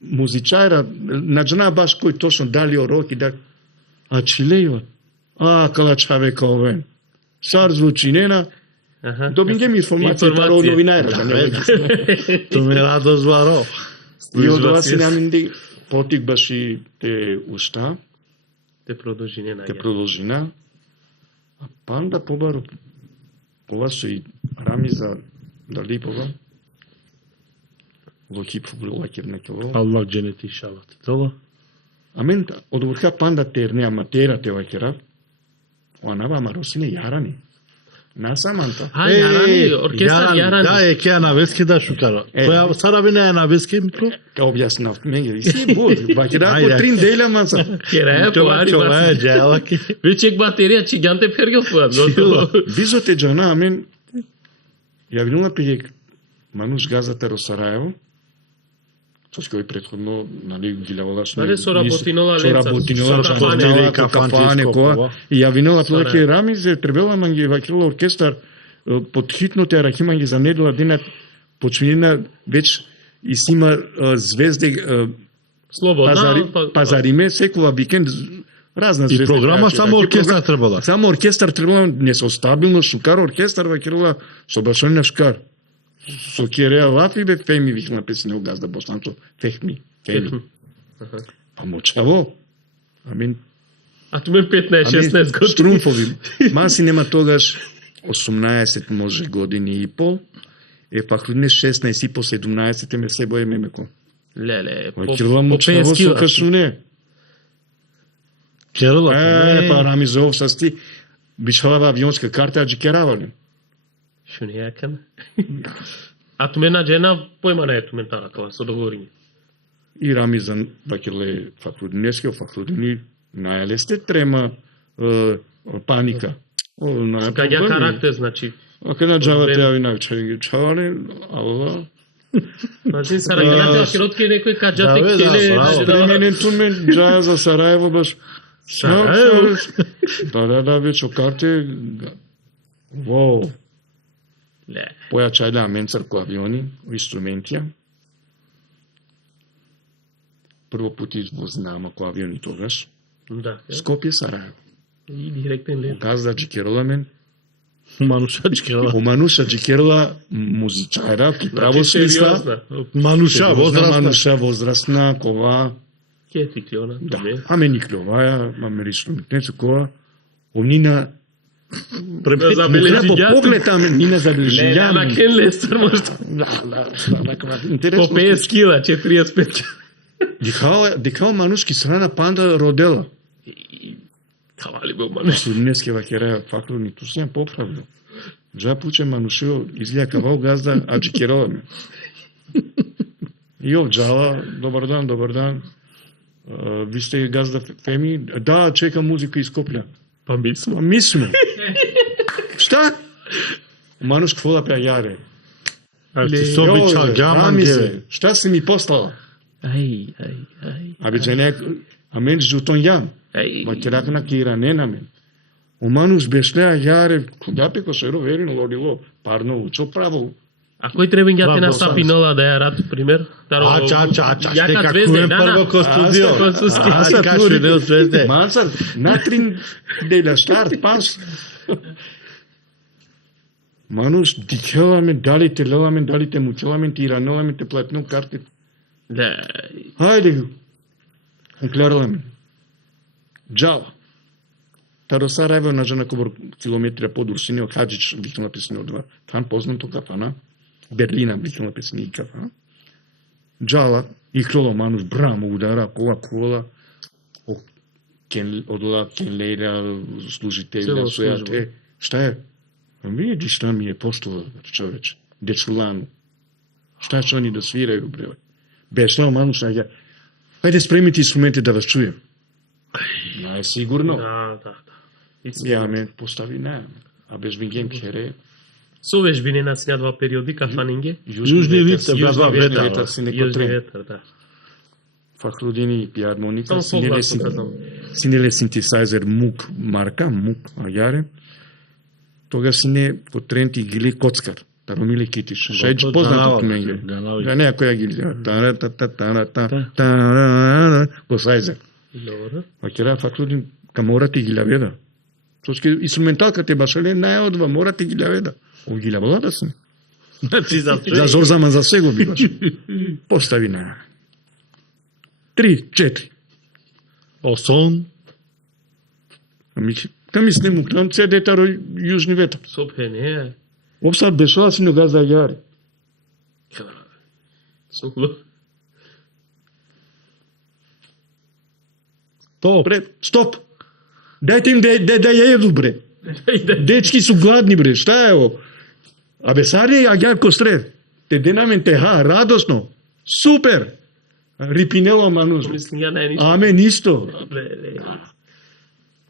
музичајра, наџна баш кој точно Далио Роки, да а Чилејот, калачаве каовен. Сар звучи нена, добингем информација од новинајра. То ме радост варо. И од ова се наминди потик баш и те ушта. Те продолжина. Те продолжина. А панда побаро, ова со и Рамиза Далипова. Во хип фугулакер некој. Allah cennet inşallah. Тоа. Амен, од врха панда терне аматера те вакера. Оанава маросине јарани. Насаманта. Јарани, оркестар Јарани. Да, е ке на вески да шукара. Која сарабина е на вески митко? Ка објаснав мене. Си буд, вакера по 3 деля маса. Кере, поари тоа е джелаки. Вичек батерија чиганте пергел тоа. Бизоте джана, амен. Јавилна пијек Мануш Газата Росараево. Со кој претходно, нали, Гилјаволаш... Нали, со работинола леца. Со работинола, кафане, која. И ја винела плаке Рамизе, требела манги вакила оркестар, под хитноте рахиманги за недела денат, починена веќе и сима звезде, пазариме, секова викенд, разна звезда. И програма само оркестар требала. Само оркестар требала, не со стабилно, шукар оркестар вакила, со башонина шукар. Со Киреа Лафи бе Феми вихна песни у Газда Боснанцо. Феми. Па мочаво. Амин. А туме 15-16 години. Струмфови. Маси нема тогаш 18 може години и пол. Фахрудне 16 и по 17 ме се боje мемеко. Леле. Кирила мочаво со кашуне. Кирила. Па Рамизов састи. Бишалава авионска карта, аджи керавали. Шуни јакан. А тумена джена појма не е тумен таракала, со договориње. И Рамизан вакиле фахрудинеске, фахрудини најале сте трема паника. Каѓа карактер, значи. А кај джавате јави најчари чавале, ала... Значи Сарајево, киротки некој каѓате келе... Применен тумен джаја за Сарајево баш... Сарајево? Да, веќе карте... Воу. Појачајда менцар ко авиони, инструментија. Прво пути вознама ко авиони тогаш. Да. Скопје, Сарајево. И директен лет. Газда Джикерла мен. Мануша Джикерла. О Мануша Джикерла, музичајра, право смисла. Мануша возрастна, кова. Ке ти клјона? Да, аме ни клјоваја, аме инструментнецо кова. Онина забележи поглед аме нина забележи. Не, на кен лестер можда. Интересно. По 50 кила, 45. Дихал Манушки срана панда родела. Кавали бил Мануш. Днеске вакера факру ни тусија поправил. Джа пуче Манушио излјакавал Газда, а Джикерова ме. И ов джала, добар дан. Ви сте Газда Феми? Да, чека музика из Скопје. Па мислимо. Шта? Мануш кфола пја јаре. Ти собича гаманге. Шта си ми послала? Ај. Абе, Амен жутон јам. Макеракна киране на мен. Оманус бешлеа јаре, куѓапе ко се роверин лорило, парно учо право. А кој треба ќе те настапи нола да ја рад пример? Ще какуем прво ко студио. Каши не звезде. Мазар, натрин деля старт, пас. Манус, дикеламе, дали те леламе, дали те мучеламе, ти ранеламе, те платно карти. Хајде го. Укляраламе. Джава. Таро Сараево на жена кобор километри подур сине од Хаджич викнала песни од два. Тан познато кафана. Берлина викнала песни и кафана. Джала и кроло манус брамо удара кола одла кенлејра служителја соја шта е? Види шта ми е поштова човече. Дечулану. Шта ќе они да свирају бре. Бешлео манус ја. Ајде спремите инструменти да вас чујем. Најсигурно. Да. Јаме постави не. А без вингем хере. Со вежбини на сина два периоди кафанинге. Јужни ветар, Јужни ветар, да. Фахрудини и пиармоника, синеле синтесайзер Мук марка, Мук ајаре. Тога сине по Тренти Гили Коцкар. Таромиле Китиш. Шајдж познато менге. Да не која ги го сайзер. Добро. Акера Фахрудин каморати ги лаведа. Точки инструменталка те башале најодва морати ги лаведа. О ги лавала да сме. За зор заман за сега биваш. Постави на 3, 4. Осон. Ками снему крам це детаро јужни ветар. Сопе не. Опсад бешала си нога за јари. Сухло. Стоп. Дајте им да једу бре. Дечки су гладни бре. Шта е ово? Абе сари аѓар кострев. Те денамен те радосно. Супер. Рипинело манус. Мислам ја не Аме нисто.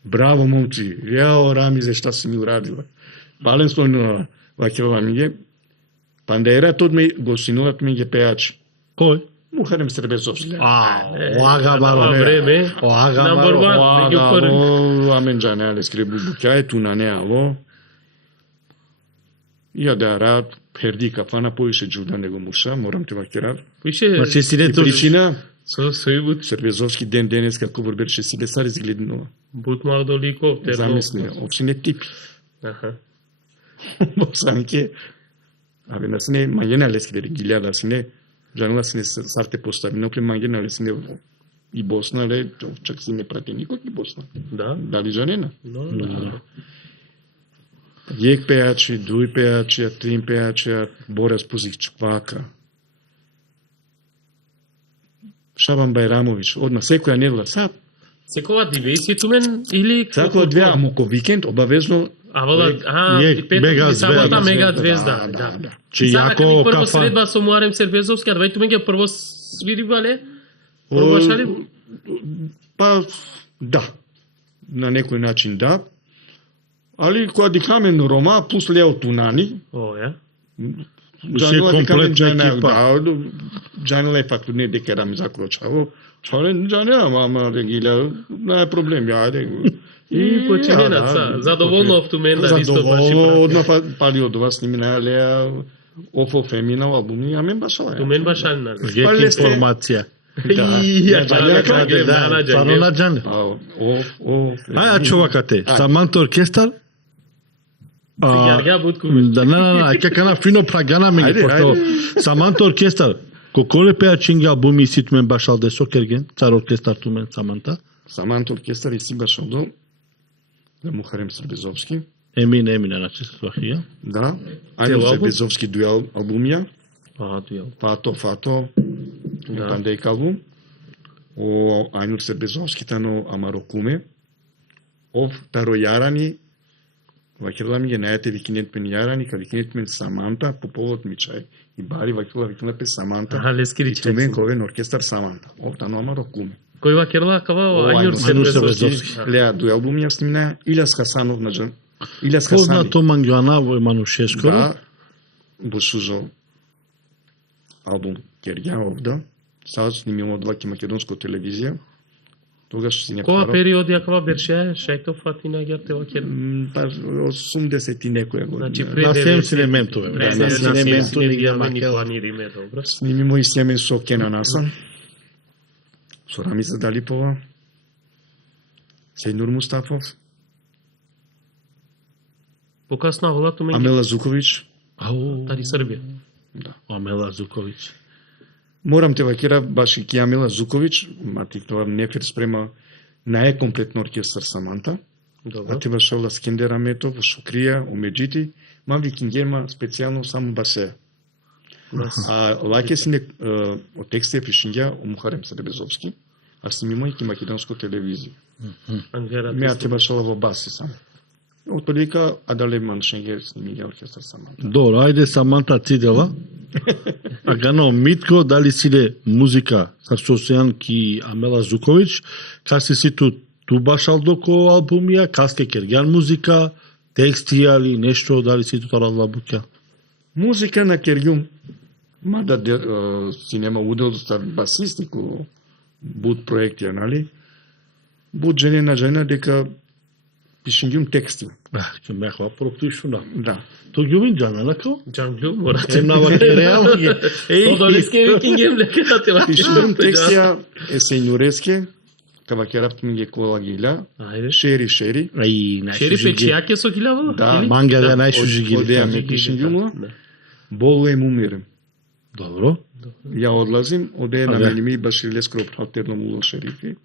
Браво момци. Јао Рами за шта си ми урадила. Пален стојно вакела ми е. Пандера тод ме го синуват ми е пејачи. Кој? Мухарем Србезовски. Ога мало време. Ога На борба, ги мало. Амен джане але скребу букај ту на неало. Ја да рад перди кафана поише джуда него муша, морам те вакерав. Пише. Значи си Причина Сојбут. Србезовски ден денес како борберше си бесар изгледнува. Бут мал долико. Замисли, опшине типи. Аха. Босанке. Абе на сине мајена лескидери гилјада сине. Жанела сине сарте постави, но мајена лесине и Босна, ле, чак си не прати никој и Босна. Да. Дали жанена? Да. Јек пејачи, дуј пејачи, трим пејачи, Борас Пузичквака. Шабан Бајрамович, одма секоја недела, сад. Секоја дивесијето мен или Секоја две, амуко викенд, обавезно. Мега звезда. Мега звезда, да. Че јако јако прво кафа. средба со Муарем Сербезовски, а двајто меѓа прво свири бале? Прво шали? Па, да. На некој начин да. Али кога дикамен Рома, плюс Лео Тунани, О, ја. Джанела дикамен комплетна екипа. Джанела е факту не дека рам закрочаво. Чален Джанела, мама региля, не е проблем, јаде. И починенаца, задоволно автомен да исто баши Задоволно, одма пали од вас снимина Леа, офо феминал албуми, а мен башала. Тумен башална. Гек информација. Паро на Джане. Аја човакате, Саманто оркестар? Јарга Буткувич. Да, не, какана фино прагана ми ги пошто. Саманто оркестар. Коле пејачинги албуми и ситумен башал де Сокерген, цар оркестар тумен Саманта. Саманто оркестар и си башал до да Мухарем Србезовски. Емин, значи се свахија. Да. Ајно Србезовски дуел албумија. Дуел. Фато. Пандејк албум. О Ајнур Србезовски тано Амарокуме. Ов таро јарани. Вакела ми ги најате викинет мен јарани, ка викинет мен Саманта, по повод Мичај. И бари вакела викинет мен Саманта. Аха, лескири и тумен ковен оркестар Саманта. Ов тано Амарокуме. Кој вакерла кава Ајнур Сербезовски. Леа дуј албум ја снимна Илјас Хасанов на Джан. Илјас Хасани. Познато Мангјана во Манушешко. Да. Босузо албум Кергја овда. Сад снимимо од Ваки Македонско телевизија. Тогаш си не Која парав. период ја кава берше шајтов ати наѓате ваќе? Па 80 и некоја година. Значи На сем синементове. Пред На синементо ни ги ни макел. планириме, добро. Сними мој семен со Кена Насан. Со Рамиза Далипова. Сејнур Мустафов. Покасно волато ме Амела Зуковиќ. тари Србија. Амела Зуковиќ. Морам те вакира баш и ки Амела Зуковиќ, мати тоа нефер спрема најкомплетно оркестар Саманта. Добро. А ти башала Скендер Аметов, Шукрија, Омеджити, мам викингема специјално само басеја. А лаќе си не од текстија пишиња Мухарем Сребезовски, а снимај ки македонско телевизија. Меа ти башала во баси само. Од прилика Адале Маншенгер снимиња оркестар Саманта. Добро, ајде Саманта ти дела. А гано Митко, дали силе музика саксофон ки Амела Зуковиќ, кај си ту башал доко албумија, каске кергјан музика, текстија или нешто, дали си ту разлабуќа? Музика на Кергјум, мада си нема удел за басисти ко буд проектија, нали? Буд жена на жена дека пишињум тексти. Ке мехва професионал. Да. То ги вин джана лако? Джанглу мора. Емна ваке реално ги. Тоа диске викингем лекате Пишињум текстија е сејнуреске, кава ќе раптим ги кола гиля, Ајде. шери. Ај, Шери печијаке со гилава? Да. Манга да најшужи ги. Одеја ме пишињум, болуем умирем. Добро. Ја одлазим, одеја на Да. мене ми баш лескро алтерно муло шерифи,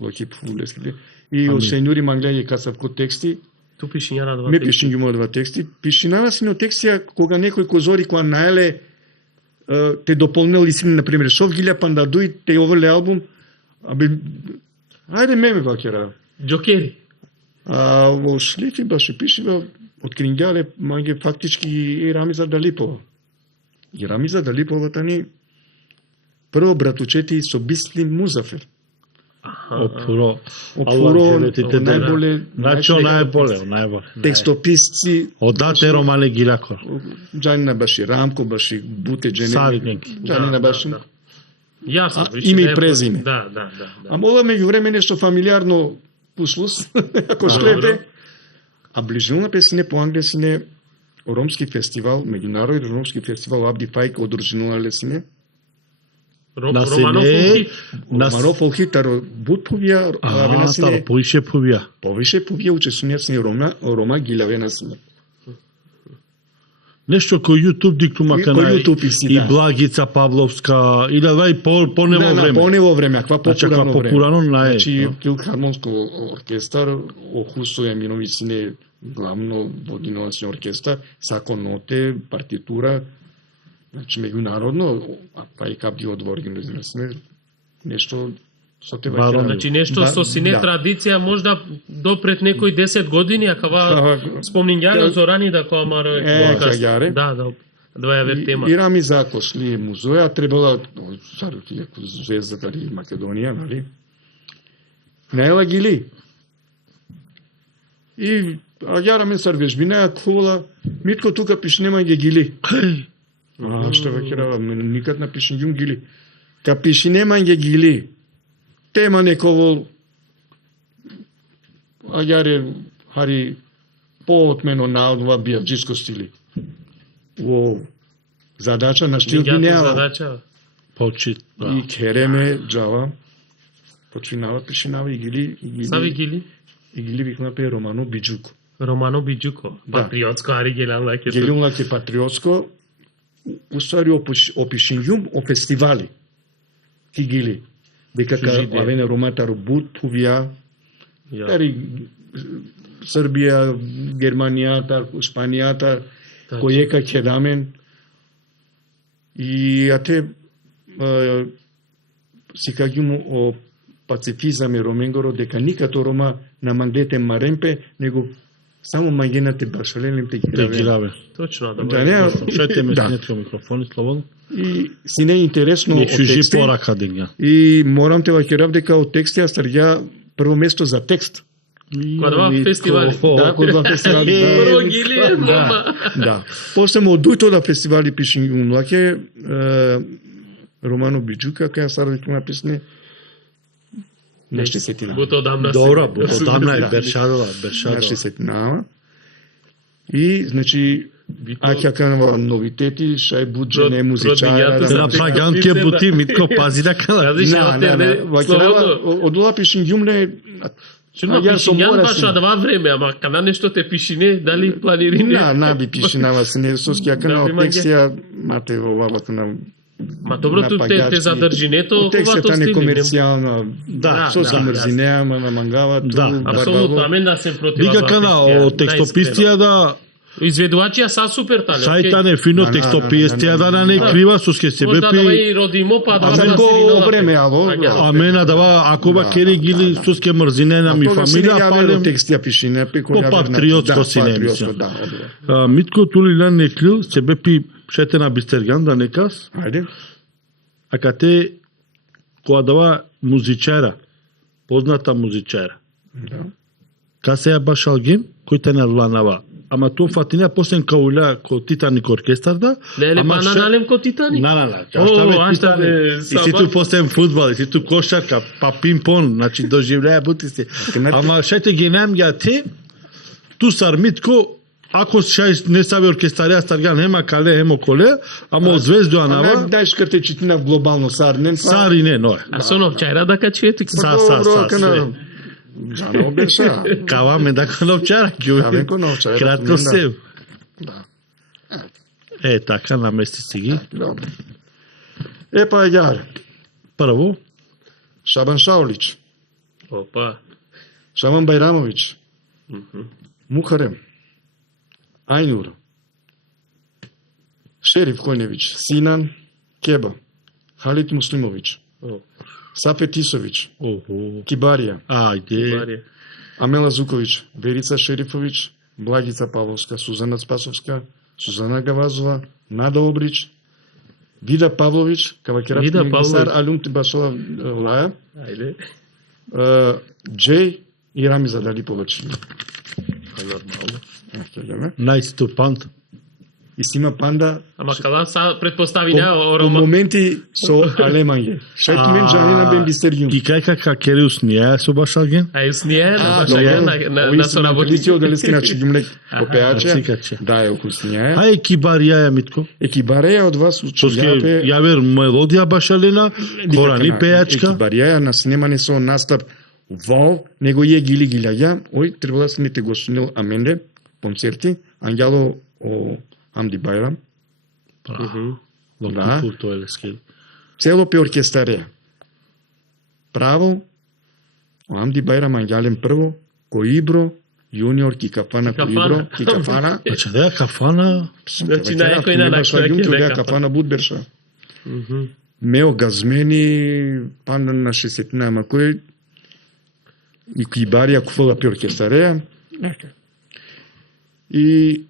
локи пулеските. И о сејнури манглеје касавко тексти, Ту пишиња на два ме текста. пишињум два тексти. Пишинава си на текстија кога некој козори која наеле те дополнил и си, например, шов гилја панда дуј, те оврле албум, абе, ајде меме вакера. Джокери. А во шлифи баше пишива од Крингјале, манге фактички и Рамиза Далипова. И Рамиза Далипова тани прво братучети со Бислим Музафер. Опуро. Опуро, најболе, Значи најболе. текстописци, Одате Романе Гилакор. Джанина баши Рамко, баши Буте Дженени. Савиненки. Джанина баши. Јасно, име и презиме. Да. А мола меѓувреме нешто фамилиарно пуслус, ако шлепе. А ближина песине по англесине ромски фестивал, меѓународен ромски фестивал Абди Фајк одржинувале сине. Романо фолки таро бутувија, Таро сине поише повија. повише повија учесувања сине Рома Гилавена сине. Нешто кој YouTube диктума Кој YouTube иси, и да. Благица Павловска, или да и понево Да, време. понево време, аква популарно време. Популарно нај. Значи, Филхармонско оркестар, Охусо Јаминовиќ сине главно водиносен оркестар, сако ноте, партитура, значи меѓународно, па и капги од организирано сме нешто со те Барон, Значи нешто со сине традиција можда допред некои 10 години, а кава спомнинѓаре Зорани да која маро Каѓаре. Да, ја вер тема. И Рами Закос ли музеја требала царот како звезда дали Македонија, нали? Наела гили. И ја рамен сар вежбина кула, Митко тука пиш нема ги гили. А што векера, никад напиши ѓум гили. Ка пиши нема ги гили. Тема неково аѓаре хари поотмено наодва бијавџиско стили. Во задача на штил гинеала. Задача. Почит. И кереме джава. Починава, пишинава и гили. Сави гили? И гили викна пе Романо Биджуко. Романо Биджуко. Да. Патриотско, ари гелан лаке. Гелиум лаке патриотско. Устари опишињум о фестивали. Ки гили. Дека Чужиде. авене Роматаро Бут, Пувија, тари Србија, Германијата, Шпанијата, којека Кедамен. И ате си кажувам о пацифизам и Роменгоро дека никато Рома на манглете маремпе, него само мангената башалените ги граве. Точно, Да, да. не, Слушајте ме да. снетко микрофони, слободно. И си не е интересно Не чужи тексти. порака денја. И морам те вакерав дека од тексти ја стрѓа прво место за текст. Кога два фестивали. Да, кога два фестивали. Прво гили е мома. Да. После му одујто да фестивали пиши умлаке Романо Биджука, кај сарадите написне на 60-тина. Буто дамна. Добро, дамна е Бершадова. На 60-тина. И, значи, аќа канава новитети, шај буџене, музичара. На паганке бути, Митко, пази да кана. Одула пишин јумне, Пишињан баш од ова време, ама када нешто те пишине, дали планирине? Наби пишинава се не соскија канал текстија, мате овавата на Ма добро тут те задржи нето текстата не комерцијална, со замрзинеа, на мангава, апсолутно, амен да се против. Вика кана о текстописција да изведувачија са супер талент. Сајта не фино текстописција да не крива со ке се Можда да бепи. родимо па да во време, ало. Амена дава ако ба кери гили со ке мрзине на ми фамилија палем текстија пишине, по патриотско сине. Митко Тулилан неклил се бепи шете на Бистерган да некас. Ајде. А кате која дава музичара, позната музичара. Да. Касе ја баш алгем, кој те надланава. Ама тоа фатиня посен кауля ко Титаник оркестар да. Леле, па наналем ко Титаник? И си ту посен фудбал, и си ту кошарка, па пинг-понг, значи доживлеа бути се. Ама шете ги нем ја те, ту сармитко, ако шај не саби оркестарија старган, нема кале, нема коле, ама од звезду анава. Дај шкрте читина глобално сарнен. Сари не, но. А со новчајра да качуете? Са. Жана обеша. Кава ме да коновчара, Каве коновчара. Кратко се. Да. Така намести си ги. Добро. Па јар. Прво. Шабан Шаулич. Опа. Шабан Байрамович. Мухарем. Ајнур. Шериф Којневич. Синан Кеба. Халид Муслимович. Сафет Исович, Кибарија, Ајде, Амела Зукович, Верица Шерифович, Благица Павловска, Сузана Спасовска, Сузана Гавазова, Нада Обрич, Вида Павлович, кавакерат мисар Алум Тибасова Лаја, Джей и Рамиза Далипович. Нормално. Најступант. И сима панда. Ама када са предпостави не По моменти со алемање. Шајки мен жанина бен бистерјум. И кај Кериус ние со башалген? А јас ние на соработници од Делески на Чигимлек по пеаче. Да, е окусније. Ај Кибарија Митко. Кибарија од вас учијапе. Јавер мелодија башалена, корани пеачка. Кибарија на снимање со настап вау, него е гили гилаја. Ој требала сните го сунил Аменде концерти, Ангело о Амди Байрам. Да. Цело пе оркестарија. Право, Амди Байрам Ангелен прво, Коибро, Јуниор, Кикафана, Коибро, Кикафана. Значи да Кафана. Значи на екој на најкој Кафана Будберша. Мео Газмени, панда на 60-на, ама кој и Кибарија куфала пе оркестарија. И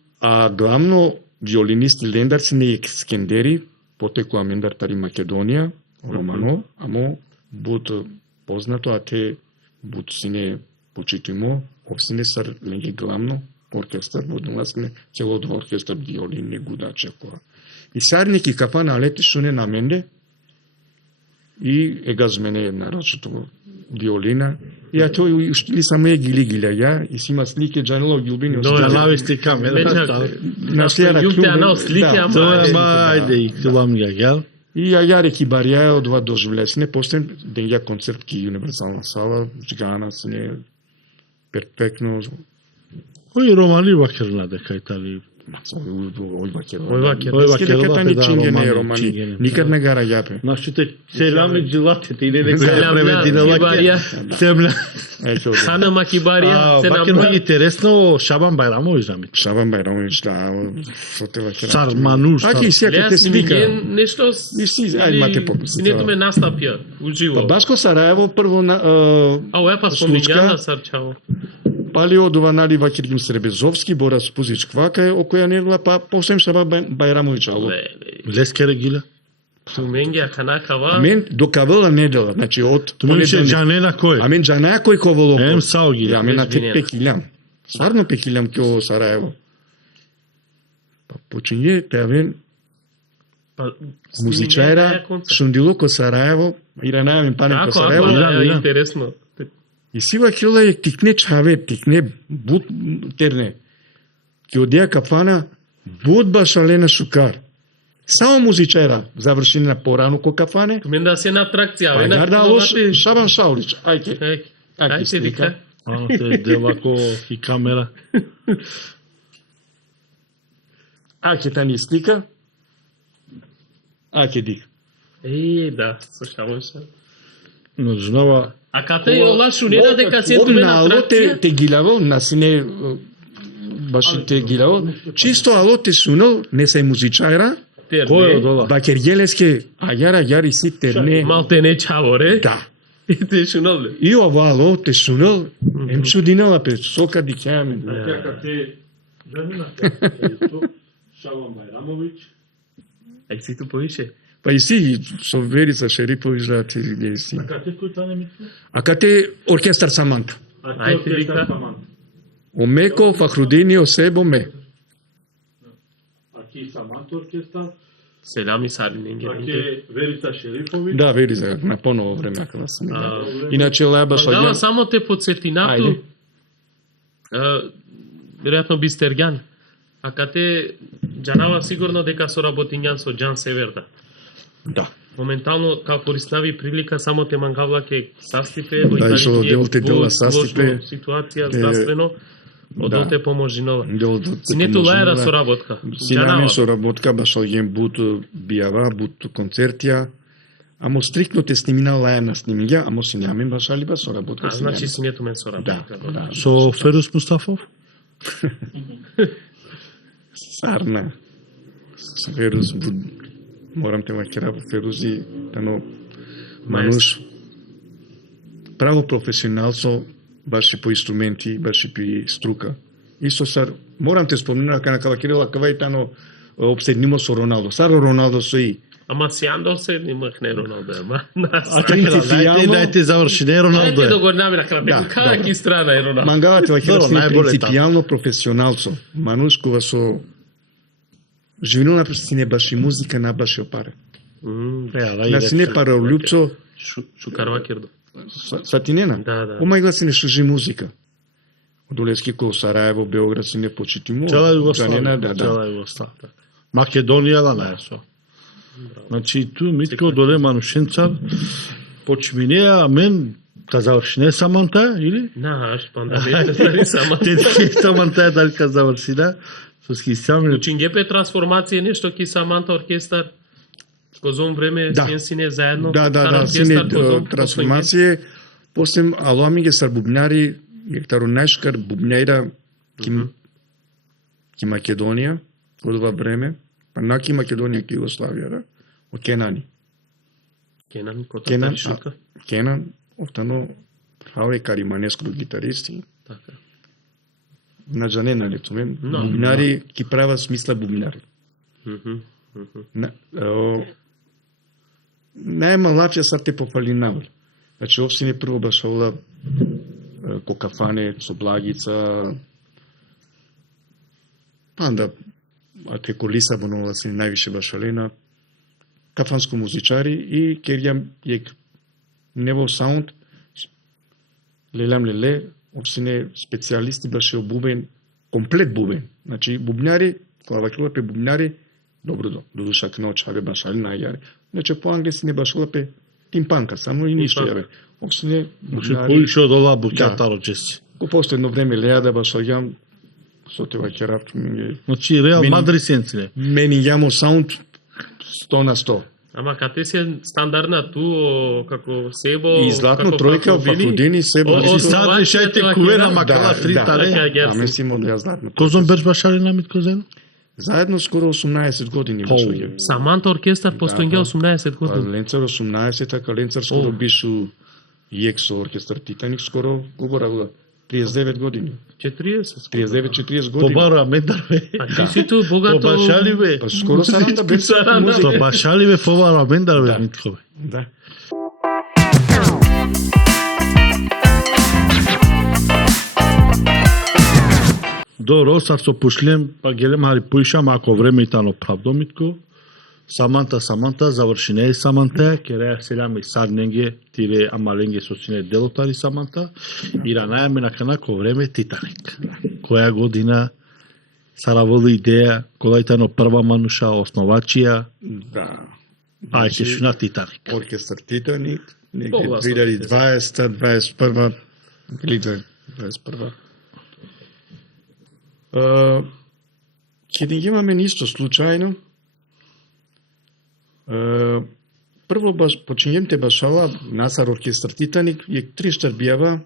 главно виолинист Лендар Сине Скендери, потекло Амендар Тари Македонија, Романов, амо бут познато, а те бут сине почитимо, овсине сар ленги главно оркестар, водноласне цело два оркестар виолини гудаче која. И сарники Кафана лети шуне на Менде и егазмене една рачето виолина. И а тој уштили само е гили-гиля, ја, и си има слике Джанело Ѓубини. Да, навести камера. Наследна клуб. Тоа ајде и клам ја. И ја реки Барија од два доживлесне, после ден ја концерт ки универзална сала, жгана сне перфектно. Кој романи вакерна дека Итали? Ој вакер. Вакер ни чингене романи. Никад не гара јапе. Нашите селами джилатите и не некоја преведина вакер. Семна. Хана Макибарија, се вакер ми интересно Шабан Байрамович замит. Шабан Байрамович, да, фоте вакер. Сармануш. Аки сега те свика. Нешто имате попуси. Нето ме настапија уживо. Башко Сараево прво на ова па спомињана Сарчаво. Пали одува нали Вакиргим Сребезовски, Борас Пузич Квака е окоја недела, па посем Шаба Байрамович ало. Леске регила. Туменгија канакава. Амен до кавела недела, значи од Туменше Джанена кој? Амен Джанеа кој ковело. Ем Сауги. Амен на те пекилам. Сварно пекилам ке Сараево. Па почиње тавен музичајра Шундило ко Сараево, Иранајавин панен ко Сараево. Интересно. И сива кјола е тикне чаве, тикне бут терне. Ке одија кафана, бут башалена шукар. Само музичара заврши на порано ко кафане. Мен да се на атракција, Па да лош Шабан Шаулич, ајде. Ајде вика. Те делако и камера. Аќе тани стика. Аќе дик. Да, слушам. Но знава А кате е ола шунера дека се туме на ало атракција? те гилаво, насине баш те гилаво. Чисто ало те сунал, не се музичара. кој е дола? Бакергелеске, ајар и си терне. Малте не чаворе. Да. Те шунал бе. И ова ало те сунал, ем чудинала пе сока дикјаме. Шалом Байрамовиќ. Ај си ту повише. Па и си со Верица Шериповиќ да ти ги си. Кате кој тане митко? А кате оркестар Саманта. Ајде вика. Омеко, Фахрудини, Осебо, ме. Аки Саманта оркестар. Селами Сариненге. Аки Верица Шерифовиќ. Да, Верица, на поново време, ако да сам. Иначе лаба со Мангала само те подсетинату. Веројатно Бистергјан. А кате Џанава сигурно дека соработињан со Џан Северда. Да. Моментално као кориснави прилика само те мангавла ке састипе, Да, и со делте дела састипе. Ситуација здравствено, одол те поможинова. Синето Синето лаера соработка. Синами соработка, баш алген бут бијава, бут концертија. Амо стрикно те снимина лаена снимиња, амо синами баш али ба соработка. Значи синето мен соработка. Да. Со Ферус Мустафов? Сарна. Ферус морам те макера Ферузи, тано мануш право професионал со баш и по инструменти, баш и по струка. Исто сар, морам те спомнена кана кавакирела кавај тано обседнимо со Роналдо. Саро Роналдо со и Ама сјандо се немах не Роналдо, ама нас. Дајте заврши, не Роналдо Ајде е. да го намира крај. Канаки страна е Роналдо. Мангавате вакера Добро, си најболе принципијално професионалцо. Мануш кога со живинуна си не баш и музика на баш и опаре. На си не пара љупцо, Шукарва Кирдо. Сатинена. Да. Омај гласи не шужи музика. Од Олевски ко Сараево, Београд си не почитимо. Цела Југославија, да. цела Југославија. Македонија да не е со. Значи ту Митко доле Манушенцар почминеа, а мен казаваш не Саманта или? Наш пандамите стари сама. Те Саманта дали казаваш да? Со скисамле. Чингепе трансформација нешто ки Саманта оркестар. Козом време сине заедно. Да, сине трансформација. После алоамиге сар бубнари, ектаро најшкар бубнајра ки Македонија, од ова време, па наки Македонија ки Југославија, од Кенани. Кенан, кота шутка. Кенан, оттано Фауре Кариманеско гитаристи. Така. На Джанена летумен, бубнари ки права смисла бубнари. Најмалавија сар те пофалинавал. Значи, овси не прво башавала ко кафане, со благица, па да, а теко Лисабонова се највише башалена, кафанско музичари и керјам јек Нево Саунд, Лелам Леле, овси не специјалисти баше бубен, комплет бубен. Значи, бубнари, клавакило пе бубнари, добро до душа кноч, абе башали најјаре. Значи, по англиски не башала пе тимпанка, само и ништо јаве. Овси не бубнари. Поише од ола букјатаро чеси. Ко последно време леа да башалјам, со тева керавчу ми. Значи, Реал Мадрид сенциле. Мени јамо саунд 100 на 100. Ама кате се стандардна ту, како Себо... И златно тројка, Фахрудини, Себо... Значи, сад решајте кувена, макала 3 таре. Аме си му да ја златно. Козон беш башали на Митко Зено? Заедно скоро 18 години. Саманта оркестар постојнге 18 години. Ленцар 18, така Ленцар скоро бишу Јексо оркестар Титаник, скоро говора 39 години. 39-40 години. Побара Мендар бе. А ти си ту богато... Побашали бе. Па скоро саранда бе. Побашали бе, побара Мендар бе, Митко бе. Да. Добро, сад со пошлем, па гелем хари поишам, ако време и тано правдо, Митко. Саманта, заврши не Саманта, кереја селяме Сарненге, тире Амаленге со сине делотари Саманта, и ранајаме на канако време Титаник. Која година Сараволи идеја, колајтано прва мануша, основачија, Да. ќе шуна Титаник. Оркестар Титаник, неге Погласно. 2020, 21 или 21. Ќе не имаме ништо случајно. Прво почињемте башала Насар оркестар Титаник, е триштар бијава,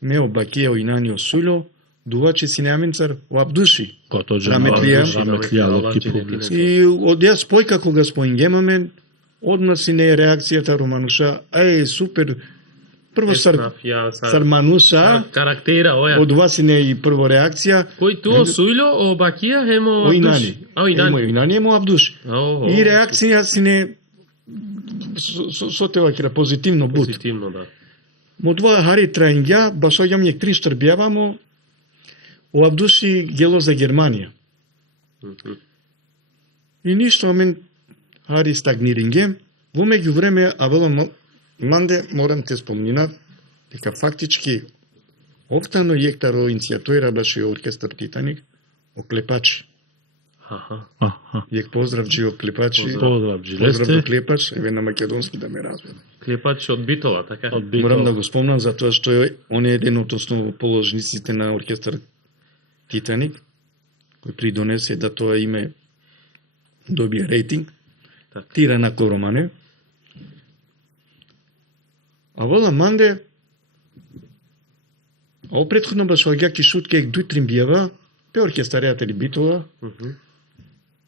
Мео Бакео и Нанио Суло, дувачи Синеаменцар Лабдуши. Раметлија. Локи публика. И од ја спојка кога спојнгемаме, одма си не е реакцијата Романуша, супер, прво сар Мануша, Карактера, оја. од вас си не и прво реакција, Кој туо Сујло, о Бакија, хемо Оинани. Оинани. Оинани емо Абдуши. И реакција си не со тева кира позитивно буд. Позитивно, да. Мо два Хари Трајнгја, башо јам јек триштар бијавамо, о Абдуши гело за Германија. И ништо, амен, Хари стагниринге, во меѓувреме, Авело Манде, морам те спомнинав, дека фактички, офтано јектаро иницијатуира баше оркестар Титаник, оклепачи. Јек поздравџи оклепачи, Поздрав, поздрав до Джилесте. клепач, еве на македонски да ме разбере. Клепач од Битола, така? Морам да го спомнам затоа што он е еден од основоположниците на оркестар Титаник, кој придонесе да тоа име добие рейтинг. Така. Тира на Коромане. А вола Манде, а претходно баш оѓаки шутке дутрин бијава, пе оркестаријата ли Битола,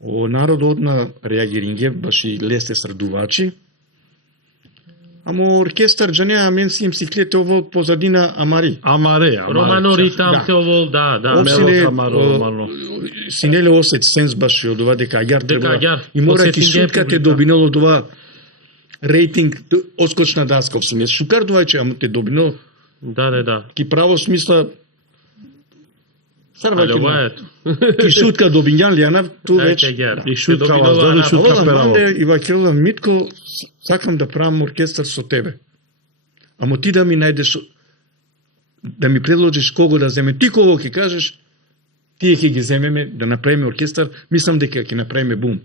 о народот на реагиринге, баш и лесте срдувачи, амо оркестар джанеа мен си им си клете ово позадина Амари. Амаре. Романо Ритам, Да. Теовол, да. Опсине, Романо. синеле осет сенс баш од ова дека Аѓар треба Аѓар, и мора ки посетинге шутка те публика. добинало од ова рейтинг оскочна даска овсине шукар доајче ама те добинало Да. ки право смисла Але сарваќе ова на ето. ки шутка добињан лијанав ту веќе Аѓар. И шутка Добинува вас доли, Араб. шутка Ова пераво. Манде и Вакирова Митко сакам да правам оркестар со тебе. Амо ти да ми најдеш да ми предложиш кого да земе, ти кого ќе кажеш, тие ќе ги земеме да направиме оркестар, мислам дека ќе направиме бум.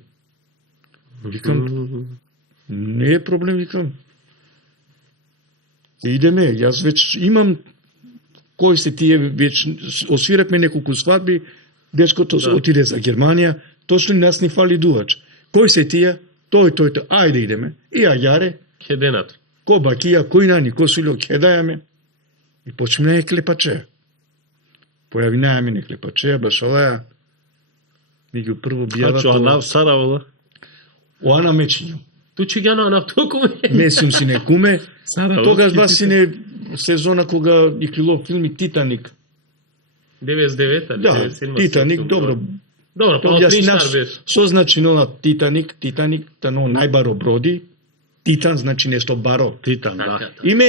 Викам, не е проблем, викам. Идеме, јас веќе имам кои се тие, веќе освиракме неколку свадби, дечкото отиде за Германија, точно нас ни фали дувач. Кои се тие? Тој, ајде идеме. И Аѓаре, Хеденат. ко Бакија, кој нани, ко Сулјо, хедајаме. И почнеме клепачеја. Појавинајаме не клепачеја, башалаја. Меѓу прво бијава Значи, ана в Сараво, да? Оана Мечињу. Тучи ги на толку. Месим си не куме. Сараво. Тогаш бас си не сезона кога и крило филми Титаник. 99-та, Да, 97-та. Титаник, добро. Добро, па Јас Триштар наш беше. со значино Титаник, тано најбаро броди. Титан значи нешто баро. Титан, Така, да. така. Име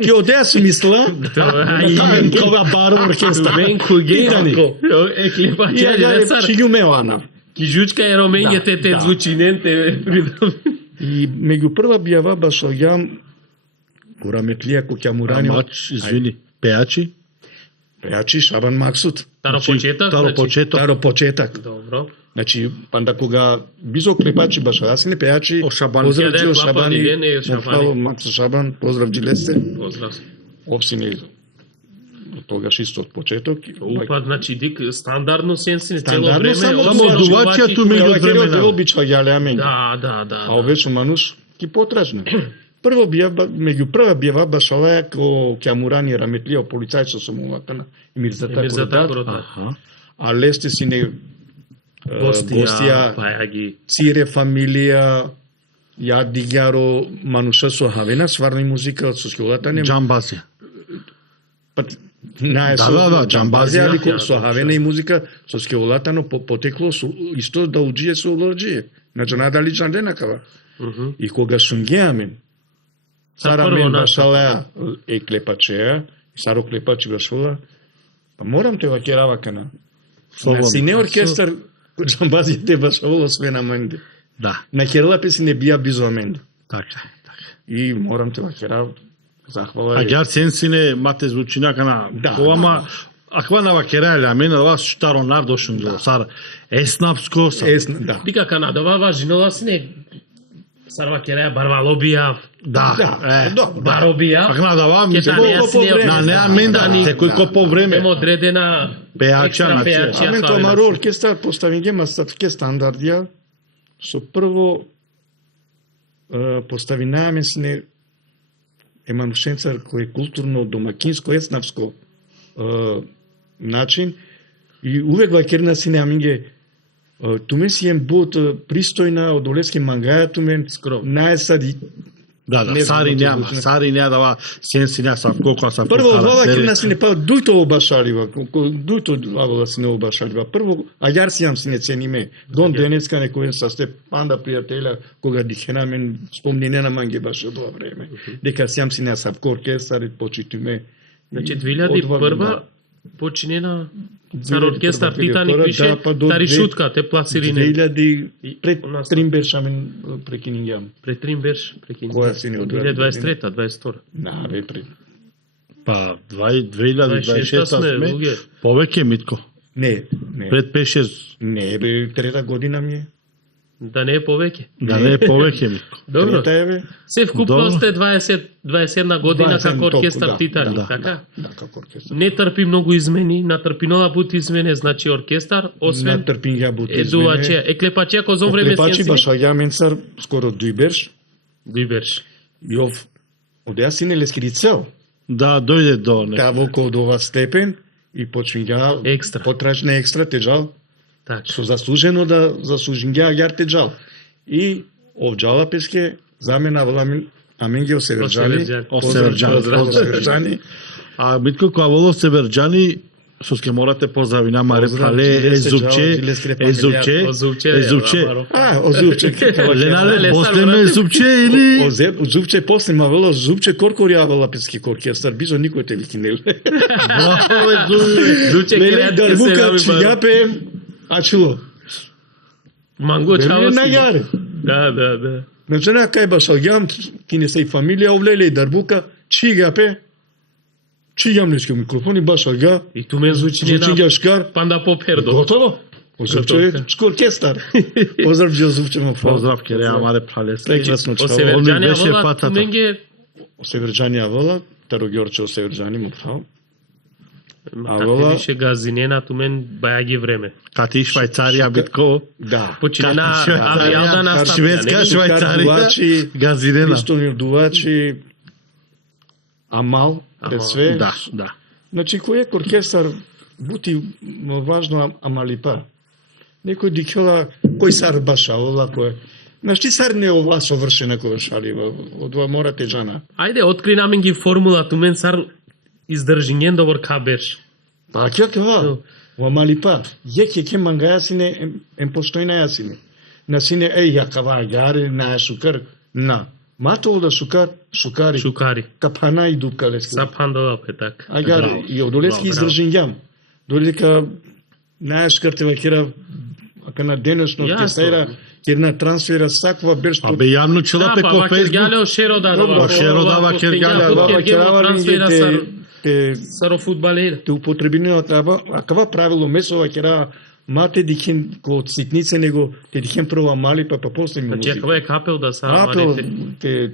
ќе одеа си мисла. Тоа е Тамен кога баро оркестар. Венко Титаник. Генко. Е клепач, И ја ја цар. чиѓуме Оана. Ки жучка е роменје те Да. звучиненте. И меѓу прва бијава баш оѓам Гораметлија кој ќе му рани. Мач, извини, пеачи. Пеачи Шабан Максут. Таро почеток. Таро значи. почеток. Таро почеток. Добро. Значи, панда кога бизо клепачи баш аз не пеачи. О Шабан. Поздрав Ќе Џио да Шабани. клапани, Шабани. Макс Шабан, поздрав Джилесте. Поздрав. Опсини тогаш исто од почеток. Упа, значи дик стандардно сенси цело Стандардно, време. само дувачијато дувачи- меѓу време, Ја обича јале амен. Да. А овече мануш ки потражне. Прво бијава меѓу прва бијава баш оваа ко ќе му рани раметлија полицајцо со мовакана Мирзата Мирзата Кордат. Кордат. Аха. А лесте си не гостија, па ја ги Цире фамилија, ја Дигјаро мануша со Хавена, сварна и музика од соскиолата не. Джамбазија. Па нај Да, Джамбазија, Джамбазија. али со Хавена и музика со скиолата, но потекло со исто да уџие со улорџие. Значи надали джанденакава. И кога сунгеаме, Сара прво мен наша. башалеа е клепачеа, Саро клепачи башола, па морам те вакерава кана. Слободно. На сине оркестар, джамбазија те башола све на менде. Да, На керела песи не бија бизо амен. така. И морам те вакера захвала. А гар сенсине мате звучинака на Да, ама аква на вакерале, а мене вас штаро нардошен до сар еснапско, Да. Вика Канадава важинова сине Сарва кереја барвалобија, да, баробија. Акна да вам, Ке тане јасне, на не аменда, секој ко по време. Нема одредена Пејача, екстра значи. пејачија. Амен томаро оркестар постави ги мастатке стандардија. Со прво постави намесне еманушенцар кој е културно, домакинско, еснавско начин и увек вакерна си наминге тумен си ем бот пристојна од олески мангаја тумен наесади. Да, Не знам сари да няма, звучи. сари няма да сенси не са колку са Прво вала керна си не па дујто обашалива, дујто авала си не обашалива. Прво аѓарсијам си не цениме. Дон денеска некој со сте панда пријателја кога дихенамен спомнене на манге баш од тоа време. Дека сијам си не сав оркестар почитиме. Значи 2001 починена Цар оркестар Титаник да, пише па до Тари две- шутка те пласирине 2000 пред у нас- Тримбершамен прекинингјам. пред Трим берш прекин. Која си не од 2023-та, 22. На бе пред. Па 2026 сме, сме, луѓе. повеќе Митко. Не. Пред 5-6, Не бе, трета година ми е. Да не е повеќе. да не е повеќе Митко. Добро. Трета е бе. Се вкупно Добро. сте 21 година 21 како оркестар толку, да, Титаник, да, така? Да, како оркестар. Не трпи многу измени, натрпи нова пут измене, значи оркестар, освен Натрпин ја бут едувачија, еклепачија кој зон време Клепачи сенси. баш аѓаменцар скоро дујберш. Дујберш. И ов одеа си не лескири цел. Да, дојде до не. Таа волко од ова степен и починја Екстра. потрачна екстра теджал. Така. Со заслужено да заслужинја аѓар теджал. И ов джала песке за мене вламин аменге осеверџани. Осеверџани. А Митко кога воло Северџани, со ке морате поздрави на Маре Поздрав, Фале, Жилесе Езупче, Джал, Жилесе Езупче, Озупче. А, озупче. Ленале, после брате. ме Езупче или... Зупче после мавела, зупче коркори авала пески оркестар, бизо никој те викинел. Дуче Леле креативе да се бука наби чијапе, ачило. Манго Верно чао на си. јаре. Да. Значи на кај башалгам, кине се и фамилија овлеле и дарбука, чигапе, чигам нешки микрофони башалга, И ту ме звучи на звучиња шкар, Панда Попердо. готово. Озупче, оркестар. Поздрав Џо Зупче ма фал. Поздрав ке реа Маре Фале. Прекрасно О чао. Северџани беше вола патата. менге Северџани авала, Таро Ѓорче о Северџани му фал. Така вола- беше газинена ту мен бајаги време. Кати Швајцарија Митко, Да. Починена Швајцарија, авијалда наставија. Шведска, нели? Швајцарија, газирена. Истони дувачи, Амал, пред све. Да. Значи, кој е оркестар, бути важно Амалипа. Некој дикела, кој сар башавала, кој... Знаеш, ти сар не ова совршена кој шалива, од ова морате жана. Ајде, откри намен ги формула, ту мен сар издржињен добар кабеш. Па ќе това, ова Амалипа, ке мангаја сине, ем постојна ја сине. На сине, ја кава јаре, на шукар, на. Мато да шукари, Шукари. капана и дупка лески. Сапандова петак. Ајгаре, и од олески издржињам. Додека најаш картева кера, ака на денешно Јасно. ке сајра, ке на трансфера саква берш А бе јавно чела пеко Фейсбук. Ѓалео шеро да Добро, шеро дава Кергјалео, Ова трансфера сар те саро фудбалер. те употребинува таба, а кава правило месова кера мате дикен код ситнице него те дикен прво мали па после ми Значи, ако е капел да са Апел амалите.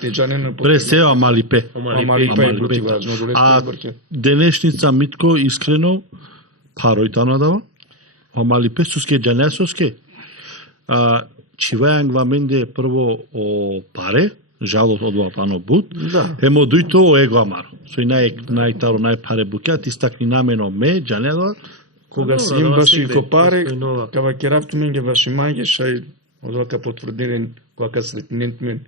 те джане на Пресео Амалипе. Амали па е бути важно, А долеско денешница Митко искрено паројта дава. Амалипе суске џанесоске. Чивајан ваменде прво о паре, жалот од вапано бут. Да. Емо дујто о его амаро. Сој најтаро најпаре букјат истакни намено ме џанедо. Кога Добро, си да им вас баши иде, копаре, постојнова. кава ќе рафту менге баши мајге, шај од вака потврдилен, кога сретнент мен,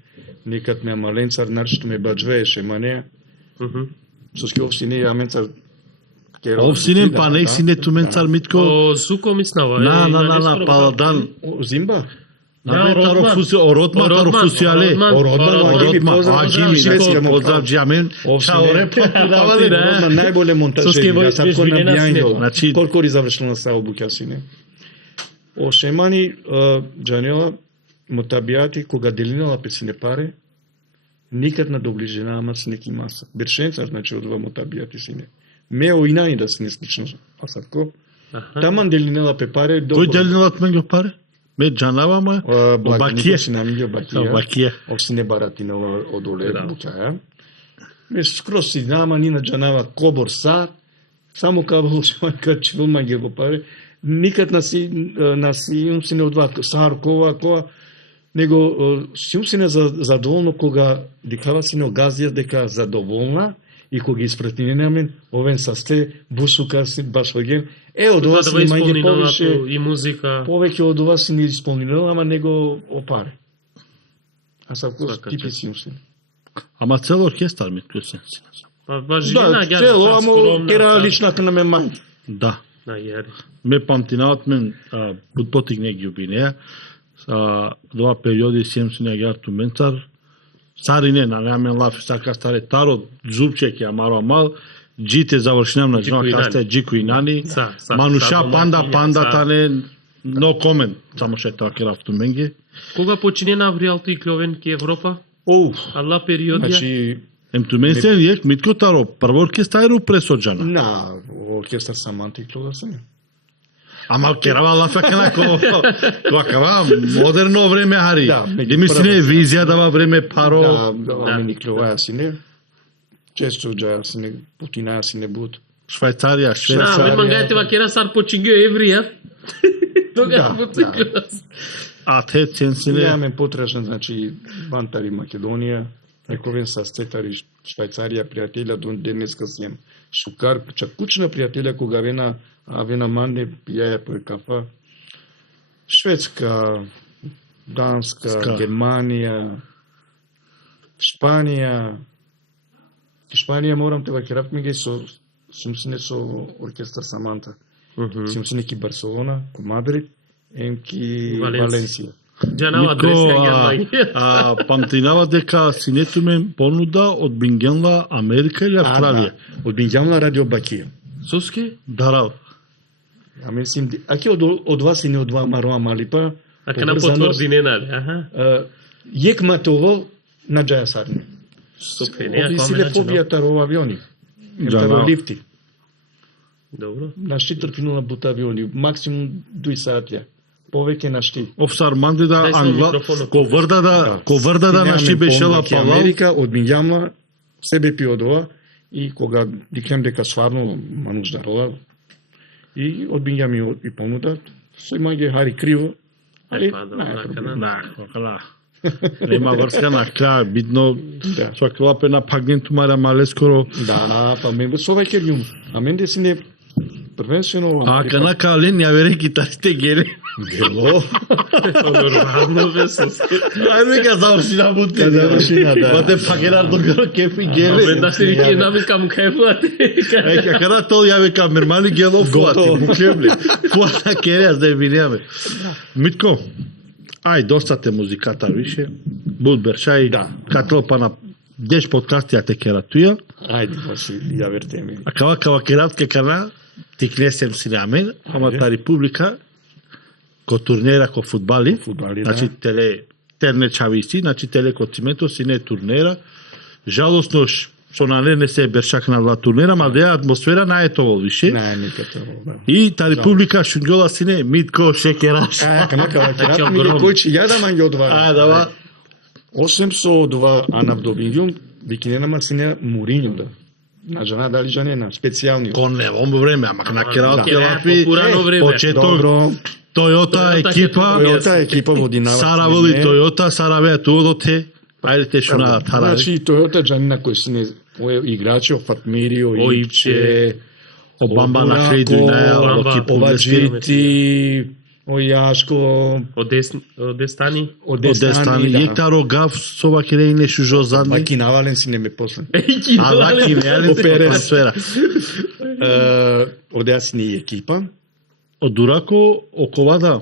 некад ме маленцар, нарчето ме баджвееше, ма не, со ски овси не аменцар. Овсинен па не си не тумен цар Митко. О, суко мислава. На Паладан. Зимба? На Таро Ротман. фуси, Оротман таро фусиале. Поздрав џамен. Шаоре попудавале. На најболе монтажери, Со скево јас сакам на извинена Бијангела. Значи- Колкори завршила на Сао Букјасине. О Шемани, Џанела, Мотабијати кога делинала песине паре, никад на доближенама с неки маса. Бершенца, значи, одва мотабијати сине. Мео и најда сине слично асадко. Таман делинала пе паре... Кој делинала меѓу паре? Ме джанавама? Бакија. Синамиѓо Бакија. Овсине баратинала од оле букаја. Ме скрос си нама ни на джанава кобор сар, само кабал шмака чилма ги го паре. Никад наси сине одва сар кова, него сине задоволно кога дикава сине огазија дека задоволна и кога испратине намен овен састе бусука си баш ваген од ова си мање повише и музика повеќе од ова си не исполнирала, ама него опаре. А са типи сине. Ама цел оркестар ми клюсен си. Да, цело, ама кера личната на мен мај. Да. Ме памтинават мен подпотигне ги обинеја. Два периоди сием си неагарту ментар. Сарине, на неамен лаф, сака старе таро, зубчеки, амаро амал, джите завршинам на жена касте, джико и нани, мануша, панда, тане, но комен, само ше тоа керавту менге. Кога починена Авриалто и Кловен ки Европа? Алла периодија? Значи, Емту мен се јек Митко таро, прво оркестару пресоджана. На, оркестар Саманта и Клова се. Ама керава лафака на тоа кава модерно време хари. И мислиме визија дава време паро. Да, ами Клова сине. Често джаја сине, путинаја сине буд. Швајцарија. Да, мангајте вакера сар почингио еврија. Тога буцикло. А те ценсине. Јаме потражен, значи, Бантари Македонија, нековен састетари Швајцарија, пријателја, до денеска сијам. Шукар, чак кучна пријателја, кога вена манде пијаја по кафа. Шведска, Данска, Германија, Шпанија. Шпанија морам те вакерав меѓе сумсине со оркестар Саманта. Сумсине ки Барселона, ко Мадрид, емки Валенсија. Митко, памтинава дека синето мен понуда од Бингенла Америка или Австралија? Од Бингенла радио Бакија. Суски? Дарав. А мислим, аки од вас и не од Мароа Малипа. Ака на потврдине, нали? Јек матово на Джаја Сарне. Ови силе побијата ро авиони. Ро лифти. Добро. Нашти трпинула бута авиони. Максимум 2 сатија. Повеќе нашти. Офсар манде да англа, ко врда да нашти бешела палал. Америка од Бингјамла себе пи од ова и кога дикнем дека сварно мануш дарова и од Бингјами и понуда, се маѓе хари криво. Али, нема врска на крај, бидно со клапена пагненту мара мале скоро. Да, па мен со ваќе љум. А мен десине првенствено. А кана кален ја вере китарите геле. Гело. Нормално бе со. Ајде ка заврши на бутка. Завршина, да. Бате пагерар до кефи геле. Абе да се вики навикам кај флате. Еј кара тол ја викам нормални гело флати. Буклебле. Флата кере да видиме. Митко. Ај доста те музиката више. Буд бершај. Да. Кател па на 10 подкасти ја те кератуја. Ајде, баши, ја верте ми. А кава кератке кана, ти кнесем си намен, ама та република, ко турнера, ко фудбали, значи теле чависи, значи теле ко цимето си не турнера, жалосно што на не се бершак на два турнера, ма да атмосфера на етовол више. Не, никато, да. И та република шунгола си не, Митко шекераш. Кама керат ми кој че ја да манје одвара. Дава. Осем со одва Анав Добингјум, викиненама си не Муринјо да. На жена дали жанена, специјални. Кон не, во време, ама на керат лапи, почеток, Тојота екипа во Динава. Сараво и Тојота, Сараве туодоте, ајде шуна тарави. Значи Тојота жанина кој си не играчи, Фатмирио, Ипче, Обамба на Хридујнаја, Оваџити, Ојашко, Одестани. Одестани, Јектаро гав со вакире нешто жозадни. Ваки навален си не ме после. А ваки навален трансфера. Одесни екипа. Од Дурако оковада.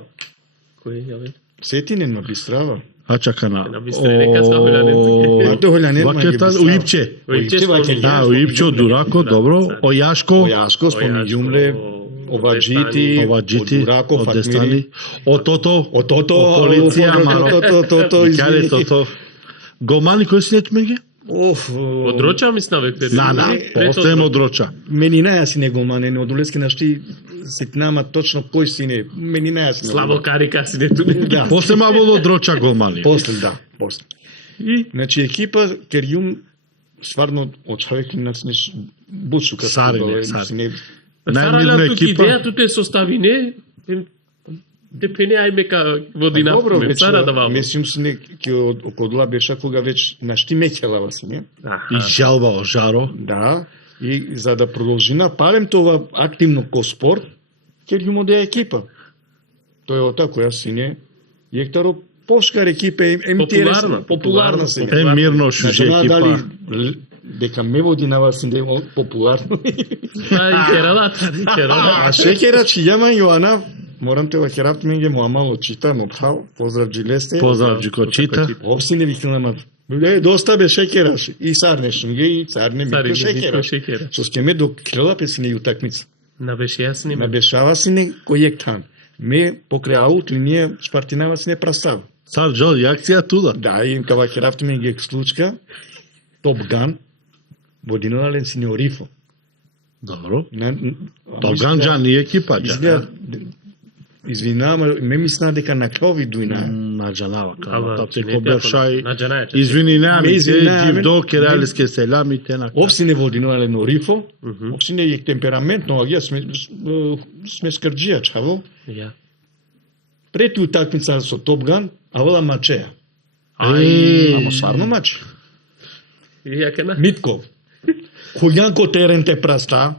Кој ја ве? Сетинен ма бистрава. А чакана. На бистренека са Холјанен. Вакета Уипче. Да, Уипче од Дурако, добро. Ојашко. Ојашко, спомнјумле. Оваджити, Оваджити, Дураков, од Дестани, од Тото, од Тото, од полиција, Маро. Тото, Викале извини. Тото. Голмани кој си нет меѓу? Од Роча мислам веќе. Остаем од Роча. Мени најасине голмане, од Улески нашти ситнама точно кој сине, мени најасине. Слабо карика си не туди. Да. После мабол од Роча голмани. После, да, после. Значи екипа Керјум стварно од човек на снеш бучука. Сарине. Најмирна Најмирна екипа. Идеја туте состави не. Депене ајме ка водина. Добро, ме веќе цара да вамо. мислим си ќе околу беше кога веќе нашти меќелава си не. И жалба о Жаро. Да, и за да продолжи напалем това активно ко спорт, Керјум оде екипа. Тој ота која си не Јектаро пошкар екипа популарна си. Е мирно шуже екипа. Дали дека ме води на вас не популарно. А шекерат јама Јоана, морам те да херапт менге му амало чита, но прав, поздрав джилесте. Поздрав Джико чита. Опси не викнама. Доста бе шекераш. И царне шунге, и царне мико шекераш. Со скеме до крила песине утакмица. Навешеја си нема. Набешава си не кој тан. Ме покрај аут линија Шпартинава си не прастава. Сар Джо, јакција туда. Да, и кава херафт менге случка, Топ Ган, водинален си не Орифо. Добро. Топ Ган Джан и екипа Джан. Извинавам, ме мисна дека на Клови дујна. На Джанава, Ама, као че тако не бершај. на Джанаја. Извини, Ме нами, извинаваме. жив до кералиске селами, те на Опси не водинален Орифо, опси не е темпераментно, а ја сме скрджија, чаво. Ја. Прети утакмица со Топ Ган, а вола мачеја. Амо сварно маче. Ја кена. Митков. Којанко терен те праста,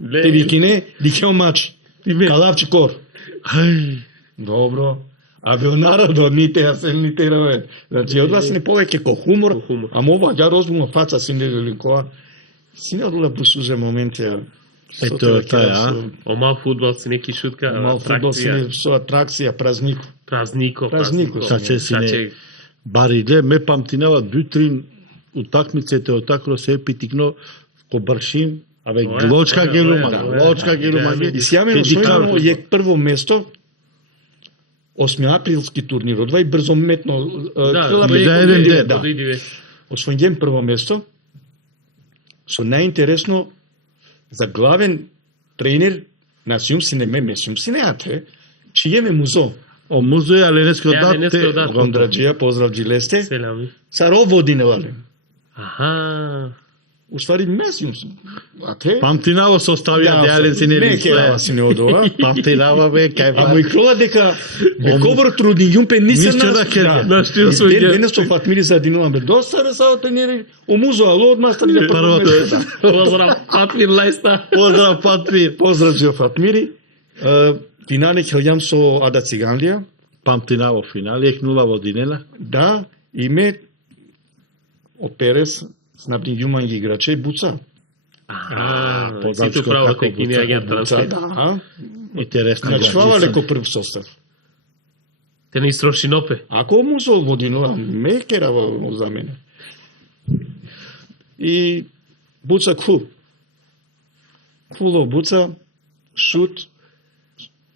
те викине, дикео мач. Калавчи кор. Ај, Добро. А Беонара ните ја се ните раве. Значи, од вас не повеќе ко хумор, хумор. ама ова, ја розумно фаца си не великоа. Си не одула посузе моменти, Ето е тај, а? Омал фудбал си неки шутка, Мал фудбал си не со атракција, празнико. Празнико. Саче си не. Бариде, ме памтинава дутрин утакмиците од такро се питикно ко Бршин, абе глочка гелума, глочка гелума. И сјамен освојено е прво место 8 априлски турнир, одва и брзо метно. еден ден, да. Освојен прво место, со најинтересно за главен тренер на Сјумсине, ме Сјумсине, ате, чије ме музо. О музо е Аленеско Аленеско дат. Гондраджија, поздрав джилесте. Селами. Царо водинелале. Аха. Уствари Месиус. Ате? Памтинава составија деален си не не кера си не одова. Памтинава бе кај Ама и крола дека бекобр труди јумпе Нисче да керја. На штил свој ге. Денес со Фатмири за динуваме. Доста не са тренери. Умузо ало од мастер ја Првото. Поздрав, Патмир Лајста. Поздрав Патмир. Поздрав за Фатмири. Финале ќе одам со Ада Циганлија. Памтинава финал, екнула во Динела. Да, и ме од Перес снапни јуманги играче буца. Сите право текинија ги трансфер. Да. Интересно. Значи, фала леко прв состав. Те не истроши нопе. Ако му со водинува, ме керава за мене. И буца клуб. Фуло буца, шут,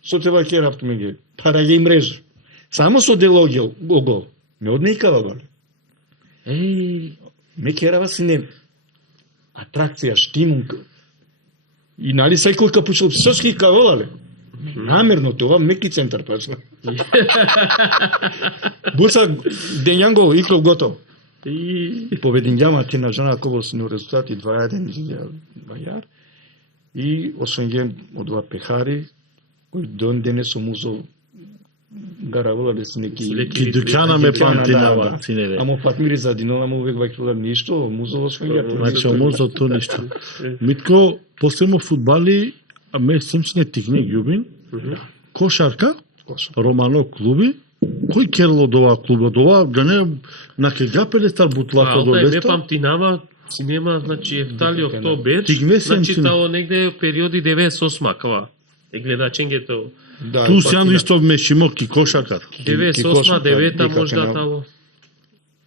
со тева керавт меѓе. Пара ги мрежа. Само со делогел гол. Не одникава, бале. Ме керава си не. Атракција, штимунг. И нали секој капучил соски каволале. Намерно това меки центар пачна. Буца Денјанго иклов готов. И победин јама те на жана кого се на резултати 2-1 за Бајар. И освен ген од два пехари кој дон денес со музо гаравала да се неки Ки дукана ме памтинава, синере. Амо Фатмири за Динала му увек ваќувала ништо, музо освен ген. Значи, музо то ништо. Митко, посебно фудбали, а ме Симсине тигне љубин, кошарка, Романо клуби, кој керл од оваа клуб, од оваа, да не, на кегапеле стар бутлако до Ме лесто? памтинава, си нема, значи, Ефтали Октобер, Тигне значи, Симсине. тало негде периоди 98 кава. Е гледачењето. Да, Ту сјан исто мешимо ки кошаркар. 98 9 дека можда ќе тало.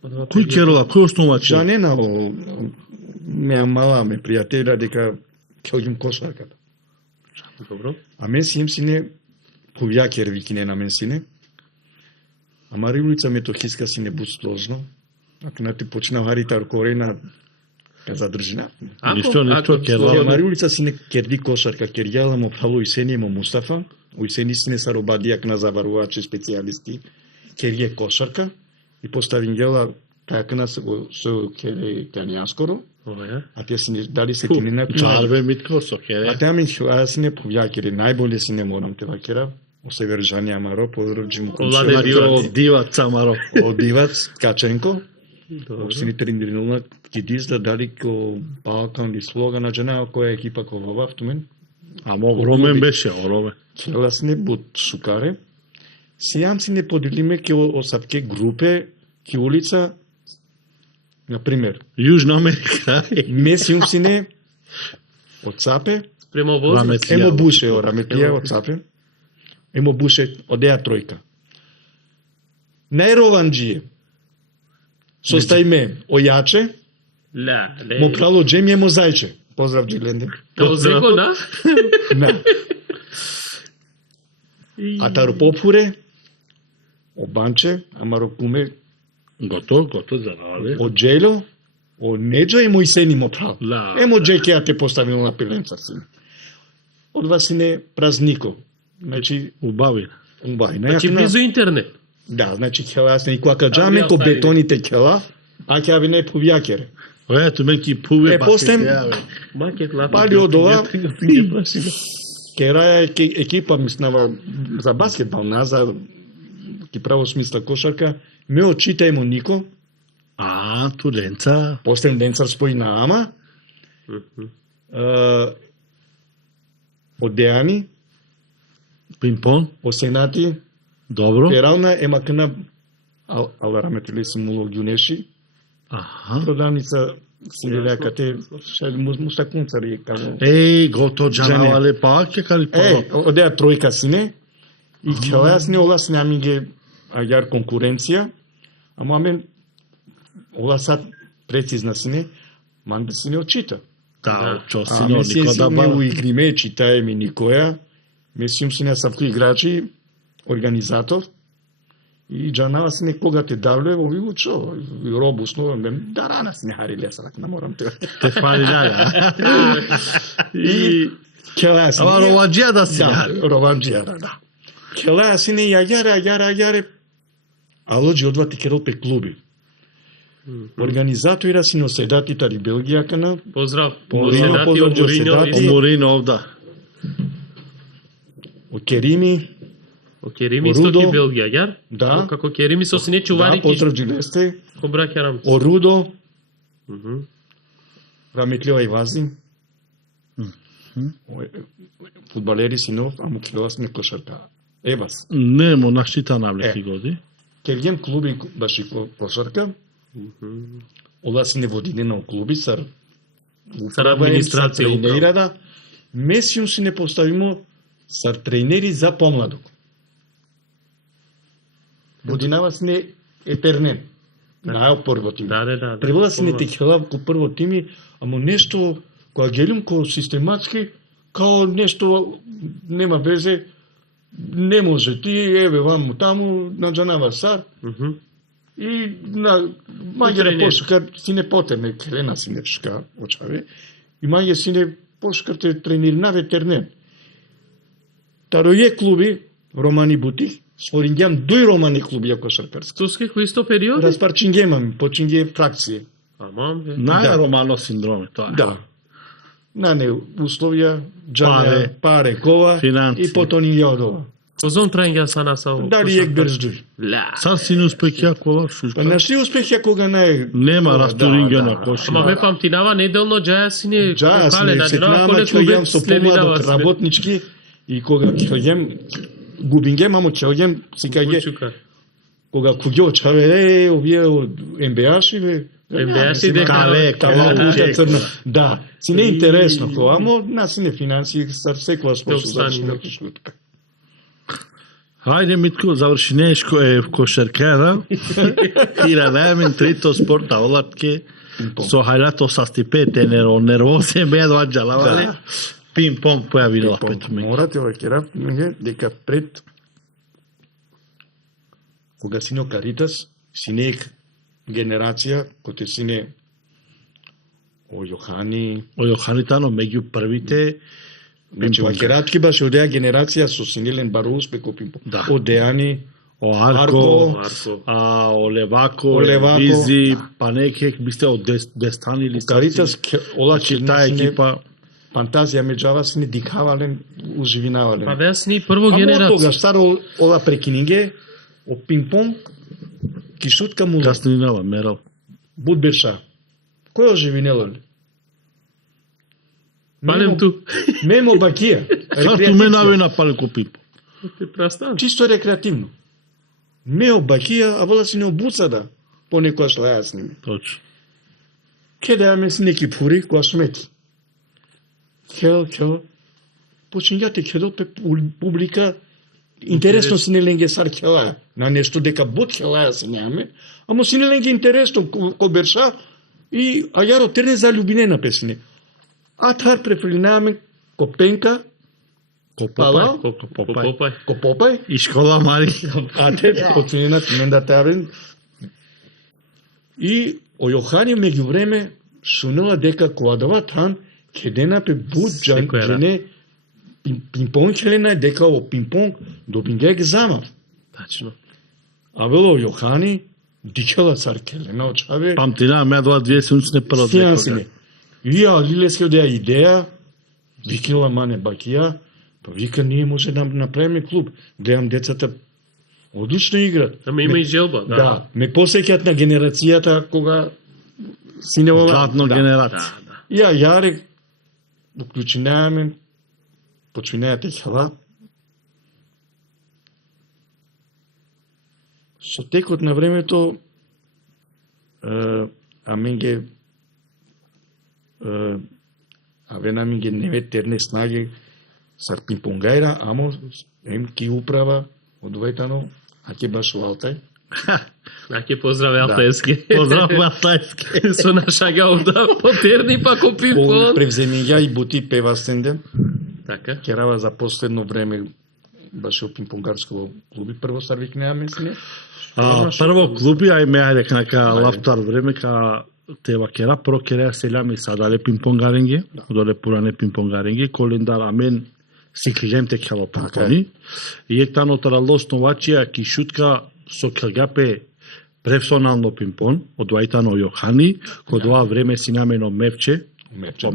Кој керла, кој основачи? Жанена ме мала ме пријателја дека ќе одим кошарката. Добро. А мен сине повјакер викине на мен сине. Ама улица Метохиска сине бут сложно. Ако на ти почна харитар корена задржина. Ништо Ама улица сине керди кошарка, кергјала му Фало Исени му Мустафа, Уисени сине саробадијак на заварувачи специјалисти, керје кошарка и поставин гела такна со кањаскоро. А те сине дали се ти не Чарве Митко со кере. А таа ми сине повјакери, најболе сине морам те вакера. О Северџани Амаро, подржи му Дивац Амаро. О Дивац Каченко. Сини тренирала кидис да дали ко Балкан и слога на жена која екипа ко во автомен. А мога Ромен беше, Ромен. Келасне бут сукаре. Сијам си не поделиме ке осапке групе, ке улица, например, Јужна Америка. Месиум сине од Цапе, Према воз. емо буше о Раметија од Цапе, емо буше одеа тројка. Најрованџије, составиме ојаче, му прало джеми емо зајче. Поздрав Джиленде. Као зеко, да? Да. А таро попуре, о банче, амаро пуме, Гото за навале. о джело, о неджо емо и сени мо прал. Да. Емо джеке ја те поставил на пиленца си. Од вас сине празнико. Значи, Убави. Значи близу интернет. Да, значи хела јас никоја каджаме ко бетоните хела, а ќе авине повјакере. Ето мен ки пуве постем пали од ова Кераја екипа мислава за баскетбал, за ки право смисла кошарка, ме очитајмо Нико, Туденца. постем денцар спои на Ама, од Дејани, Пинпон. Осенати, Добро. Перална, емакна Алараметили симуло Ѓунеши, продавница Сиделјакате, мустакунцари кажа. Гото джанавале паќе кали Одеа тројка сине, и келеас не олас нямиге ајар конкуренција, ама мен оласат прецизна сине, манде сине очита. Да, А ме сине не уигриме, читае ми никоја, месиум сине савки играчи, организатор, и джанава сине кога те давле, ови учо, робусно, да рана сине хари лесарак, не морам те. Те фали наја. И келеа сине. Ама рованџија да си. Рованџија, да. Келеа сине јагаре, алоџи одва ти керол пе клуби. Организатора сине Оседати тари Белгија кана. Поздрав. Оседати, Морино овда. О Керими. О Керими исто ки Белгија, јар? Да. Како Керими со сине чувари Да, поздрав Джилесте. Ко браќа рам. О Рудо. Раметлива и Вази. Фудбалери синов, амо килоас не кошарка. Евас. Не, монашита навлеки годи. Кергем клуби баши кошарка. Ола си не водине на клуби, сар администрација тренера да. Месиум си не поставимо сар тренери за помладок. Годинава си не етернен. Најопорво тими. Да. Требала си не текела ко прво тими, амо нешто кога гелим ко систематски, као нешто нема везе, не може ти, еве ваму таму, наджанава сар, и на маѓера пошукар сине потеме, Келена сине шка очаве, и маѓе сине пошукар те тренир на ветернен. Тароје клуби, Романи Бутих, Сфорингјам дуј Романи клуби ја кошаркарски. Туске кој исто период? Распарчингемам, починге фракција. Амам. Наја Романо синдроме, тоа. Да. На не условија, джаме, паре, кова, финанси. и потон и јодова. Озон трајнга са насал. Дали ек берздуј. Сар си не успеќа кола Па шушка. нашли успех кога не Нема растуринга на коши. Ама ме памтинава неделно джаја си не Джаја кале, сме, се трама ќе со помладок работнички и кога ќе губингем, амо ќе сикаѓе кога куѓе очаве, овие од МБА-ши, МБА-ши дека црна. Да, си не интересно тоа, амо нас не финансии сар секоја способност. Хајде Митко, заврши нешко е в кошаркара. И радемен трито спорта олатке. Со хајрато са стипете нервозен беа доаѓалавале. Пинг-понг појавила пет. Морате ова ќе рафме дека пред кога сино Каритас, сине генерација, кој сине о Јохани тано меѓу првите Значи, Вакератки баш одеа генерација со Синелен бару успеко пинг-понг. Да. О Дејани, о Арко, о Левако, Визи, Панекек, мисле од Дестани или Каритас, Олачи таа екипа фантазија меѓава се не дикавален, уживинавален. Па да сни прво генерација. Тогаш старо ова прекининге, о пинг-понг, кишутка му Гаснинала, Мерал. Будбеша. Кој оживинело? Палем ту. Мемо бакија. Сарту ме навина палко пипо. Чисто рекреативно. Мео бакија, а вола си не обуцада. Понекојаш лаја с ними. Точно. Ке да јаме си неки пури, која смети. Хел. Почињате хедот пе публика. Интересно си не ленге сар хелаја. На нешто дека бут хелаја си нямаме. Амо си не ленге интересно ко берша. И ајаро терне за љубинена песне. А тар префринаме Копенка, Копопај и школа Мари. А те починат мендатарен. И о Јохани меѓу време шунела дека кладава тан кеденапе буџан жене пинг-понг хелена дека о пинг-понг добингег замав. Тачно. А вело Јохани дикела цар келена очаве. Памтина, ме два две сунцне прво две. Ја Лилески одеа идеја, викила мане бакија, па вика ние може да направиме клуб. Гледам децата одлично играат. Ама има и желба, да. Да, ме посеќаат на генерацијата кога синева Златно генерација. Јарек уклучинаваме, починеате хела. Со текот на времето аменге авена ми ге неве терне снаги сар пинг-понгајра, амо ем ки управа од Вајтано, а ке баш Алтај. А ке поздраве Алтајски. Поздрав Алтајски. Со наша гауда потерни па ко пинг-понг. Превземиња и бути пева сенден. Така. Керава за последно време баш во пинг-понгарско клуби прво старвик неаме сине. Прво клуби, ајде ка лафтар време ка Тева кера, прво кера селями садале пинг-понгаренги, доле пуране пинг-понгаренги, колендар амен си клиенте кела пинг-понги. И ектано тарало основачија ки шутка со кагапе професионално пинг-понг, од Вајтано Јохани, код ова време си намено Мевче, со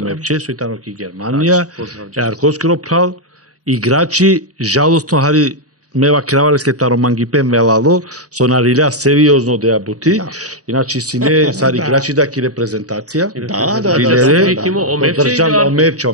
итано ки Германија, Јарковскиро прал, играчи, жалостно хари мева кравалеске таромангипе мелало, со нарилја сериозно да ја бути, иначе си не сари играчи да ки репрезентација. Да. Мевче.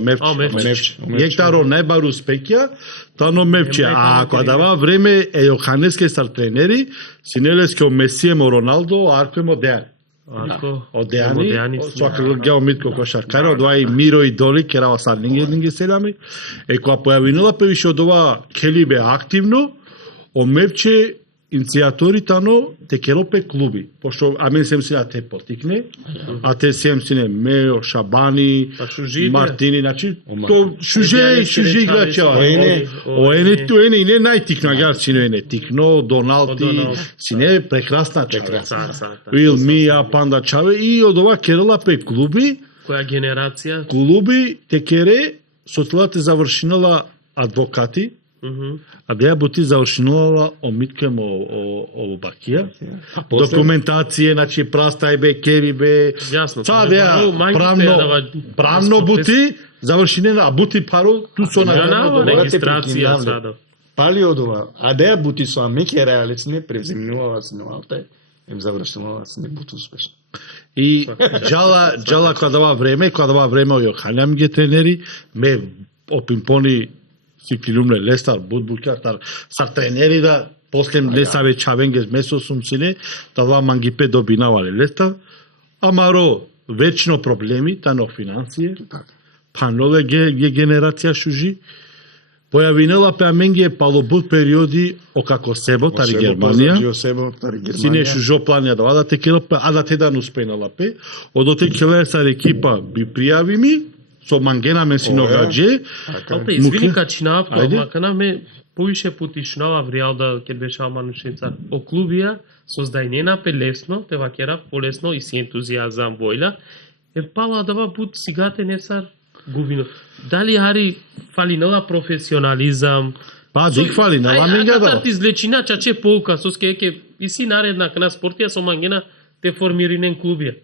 Јектаро најбар успеќа, тано Мевче. А кога дава време е Јоханеске стар тренери, синелеске о Месиемо Роналдо, Арко Дејани. Од Дејани, свака гео Митко кошаркаро, од ова и Миро и Доли, керава сарнинге селами. Е кога појавинала певише од ова Келибе активно, о Мевче иницијатори тано те керопе клуби, пошто амен сем си те потикне, а те сем си не Мео, Шабани, Мартини, значи то шуже играчи. Оене и не најтикно, га си не тикно, Доналти, си не прекрасна чаве. Уил Мија, Панда Чаве и од ова керелапе клуби, која генерација? Клуби те кере со целата завршинала адвокати. А беа бути завршинувала омиткем о бакија. Документација, значи прастај бе, кеби бе. Са беа правно бути, завршинена, а бути паро, ту со на регистрација сада. Пали од ова, а деа бути со амеке реалицне, превземнувала се на Алтај, им завршинувала се не бути успешно. И джала кога дава време о Јоханјам ги тренери, ме опимпони Сикилумне, Лестар, Будбулка, сар тренери да, после не са ве Чавенгес, месо сум сине, да два мангипе добинавале Лестар, амаро вечно проблеми, тано финансије, па нове генерација шужи, појавинела пе аменге палобут периоди о како Себо, тари Германија, сине шужо планија да вадате келопе, а да те дан успенала пе, од оте келесар екипа би пријавими, со мангена мен синогадже. Алте, извини качинавка, макана ме повише пути шнава вријал да ке беше аманушеца. О клубија, создајнена пе лесно, те вакера полесно и си ентузијазам војла, е пала дава пут сигате не сар губино. Дали хари фалинала професионализам? Па, дик фалинала менга да. Ти излечина чаче полка, соске и си наредна кана спортија со мангена те формиринен клубија.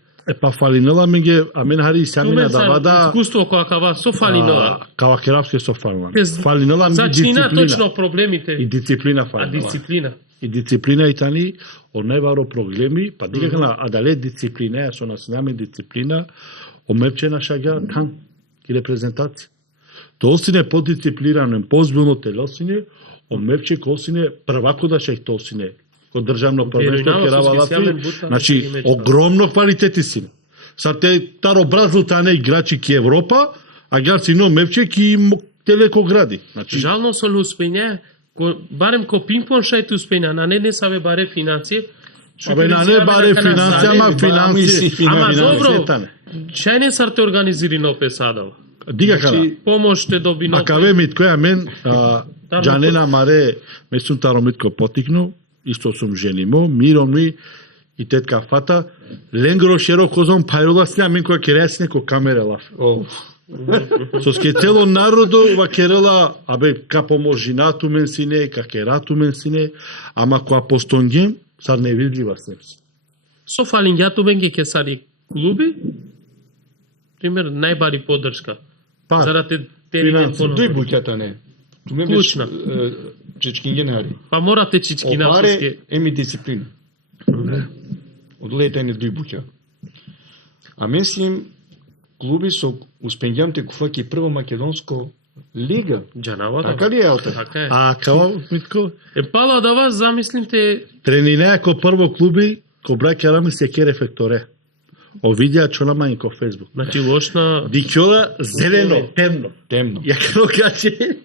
Па фалинала менге, а мен хари самина да вада. Искуство која кава со фалинала. Кава керавске со фалинала. Фалинала ми дисциплина. Точно проблемите. И дисциплина фалинала. А дисциплина. И дисциплина и тани, од најваро проблеми, па дикакна, а дале дисциплина, со национална дисциплина, омепче на шага кан, ки репрезентација. Толсине подисциплирано, позбилно телосине, омепче колсине првако да шех толсине. Од државно првенство ке равалати, значи огромно квалитети сине. Са те таро Бразил тане играчи ки Европа, а гарцино мепче ки телеко гради. Значи жално со успење, барем ко пинг-понг шајте успења, на не саве баре финансија. Абе на не баре финансија, ама финансија. Ама добро, шај не сар те организири но песадава. Дига кара. Помош те доби но. А каве миткоја мен, Джанена Маре, месун таро митко потикну, исто сум женимо, миромни и тетка Фата, ленгро широко зон пајула сня, мен која кересне ко камера лав. Со ски цело народу ва керела, абе ка поможинату мен сине, ка керату мен сине, ама која постонгем, сар невидлива сепси. Со фалингјату мен ке сари клуби, пример, најбари поддршка. Па, за да те Дуј буќата не. Клучна. Чечкингенари. Па морате чичкина. Опаре еми дисциплина. Одлета не дуј буќа. А мислим, клуби со успењам те куфаки прво македонско лига. Джанава. Така ли е, Алте? Така е. А као митко? Е пала да вас замислимте. Тренинеа ко прво клуби, ко браќа рами се ке рефлекторе. Овидеа чолама и ко Фейсбук. Значи лошна. Дикјола зелено, темно. Ја као каче.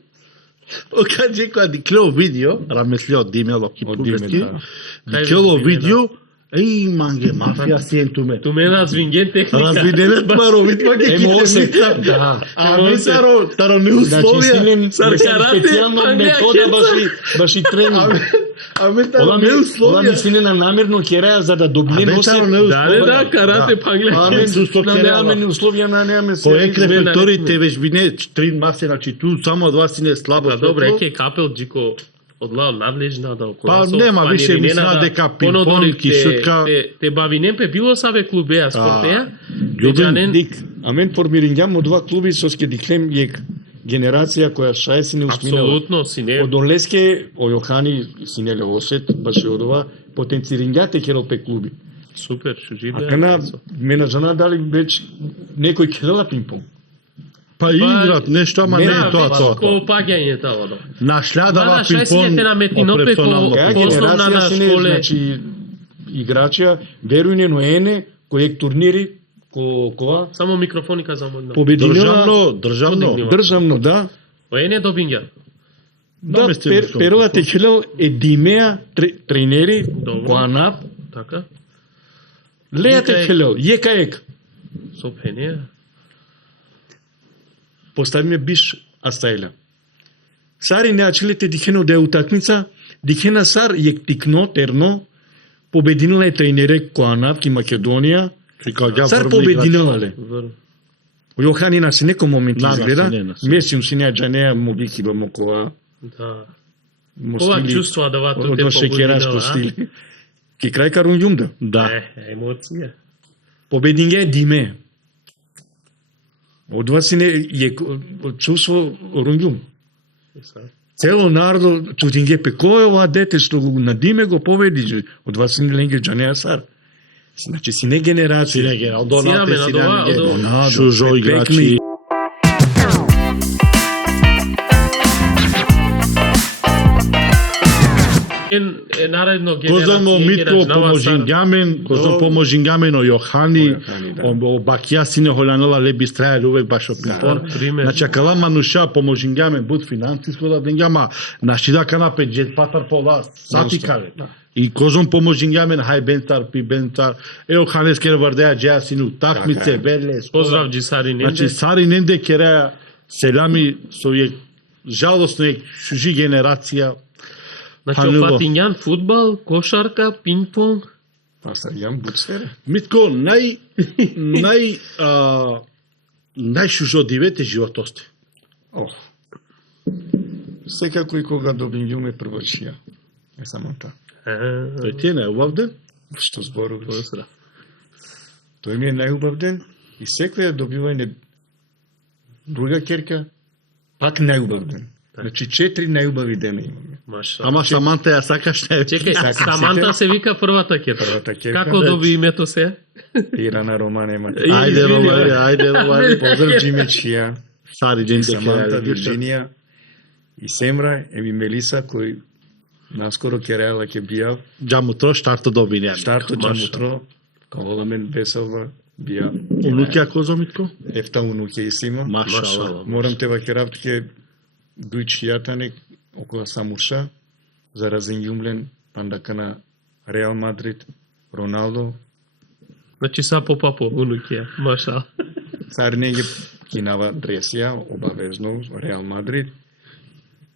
Окаđe која диклео видео, рамеслео димело ки публески, диклео видео, еј манге, мафија сиентуме. Тумена звинген техника. Развиденет маровит маге ки техника. А ми таро не условија. Специјална метода баши тренинг. Аме таро не условија. Ола мислине на намерно кереа за да добне носи. Да, карате пагле. Аме сусто кереа. Немаме условија на немаме се. Кој рефлекторите вежбине 3 маси, значи ту само од вас не слабо. Добре, ке капел джико одлао надлежна да около. Па нема више мисла дека пинг-понг ки шутка. Те бавинем пе било саве клубеа спортеа. Љубен дик, амен формирингам од два клуби со ски диклем јек генерација која шај си не усминала. Апсолутно си не. Од Олеске, о Јохани синеле осет, баш од ова потенцирингате керел пе клуби. Супер, шужибе. А кана мене жена дали веќе некој керела пинг-понг. Па играт нешто, ама не е тоа. По паѓање тоа. Нашлядава пинг-понг. На метинопе ко основна на школе. Значи играчија верујне но ене кој турнири која само микрофоника за модно. Државно, да. Ене добиња. Да, перовата хилел е димеа тренери која нап. Така. Лејате хилел, јека. Со пенеа. Поставиме биш астајля. Сари не ачилите дихено да е утакмица, дихена сар јек тикно, терно, побединала е тренере која напки Македонија, сар побединала ле. Јохани на си некој момент изгледа, месиум си неа джанеа му бики ба мокова. Да. Кога чувства да вату те побединала? Ки крај карунјумда. Да. Емоција. Побединге диме. Од вас не е чувство рунгјум. Цело народо чудинге пе кој ова дете што го надиме го победи, од вас не ленге джанеа сар. Значи си не генерација. Си не генерација. Донате, чужо играчи. наредно Козамо Митко поможингамен, козам поможингамен о Јохани, о Бакјасине холанала леби страјал увек баш о пинг-понг. Значи кала мануша поможингамен буд финансиско да денгама, наши да канапе джет патар по вас, сати кале. И козон поможињамен хај бентар пи бентар. Ео ханес кере вардеа џеасину такмице веле. Поздрав Џисари Ненде. Значи Сари Ненде кере селами со е жалосно е чужи генерација. Значи опатињан фудбал, кошарка, пинг-понг. Па са јам буцфере. Митко најшужо дивете животосте. Ох. Секако и кога добињуме првачија. Не само та. Тој ти е најубав ден? Што зборуваш? Тој ми е најубав ден и секоја добивање друга керка пак најубав ден. Значи 4 најубави дена имаме. Маша. Ама Саманта ја сакаш најубав. Чекај, Саманта се вика првата керка. Првата керка. Како доби името се? Ирана Романе ма. Ајде Ромари. Поздрав Джимечија. Сари ден Саманта, Вирджинија и Семра, еви Мелиса кој наскоро керела ќе бијав. Џамутро штарто доби не. Штарто џамутро. Каоламен веселва бијав. Унуќа козомитко? Ефта унуќе и сима. Машала. Морам те вакеравтке дујчијатане около Самуша за разинјумлен пандакана Реал Мадрид, Роналдо. Значи са по папо, унуќија, маша. Цар неге кинава дресија, обавезно, Реал Мадрид.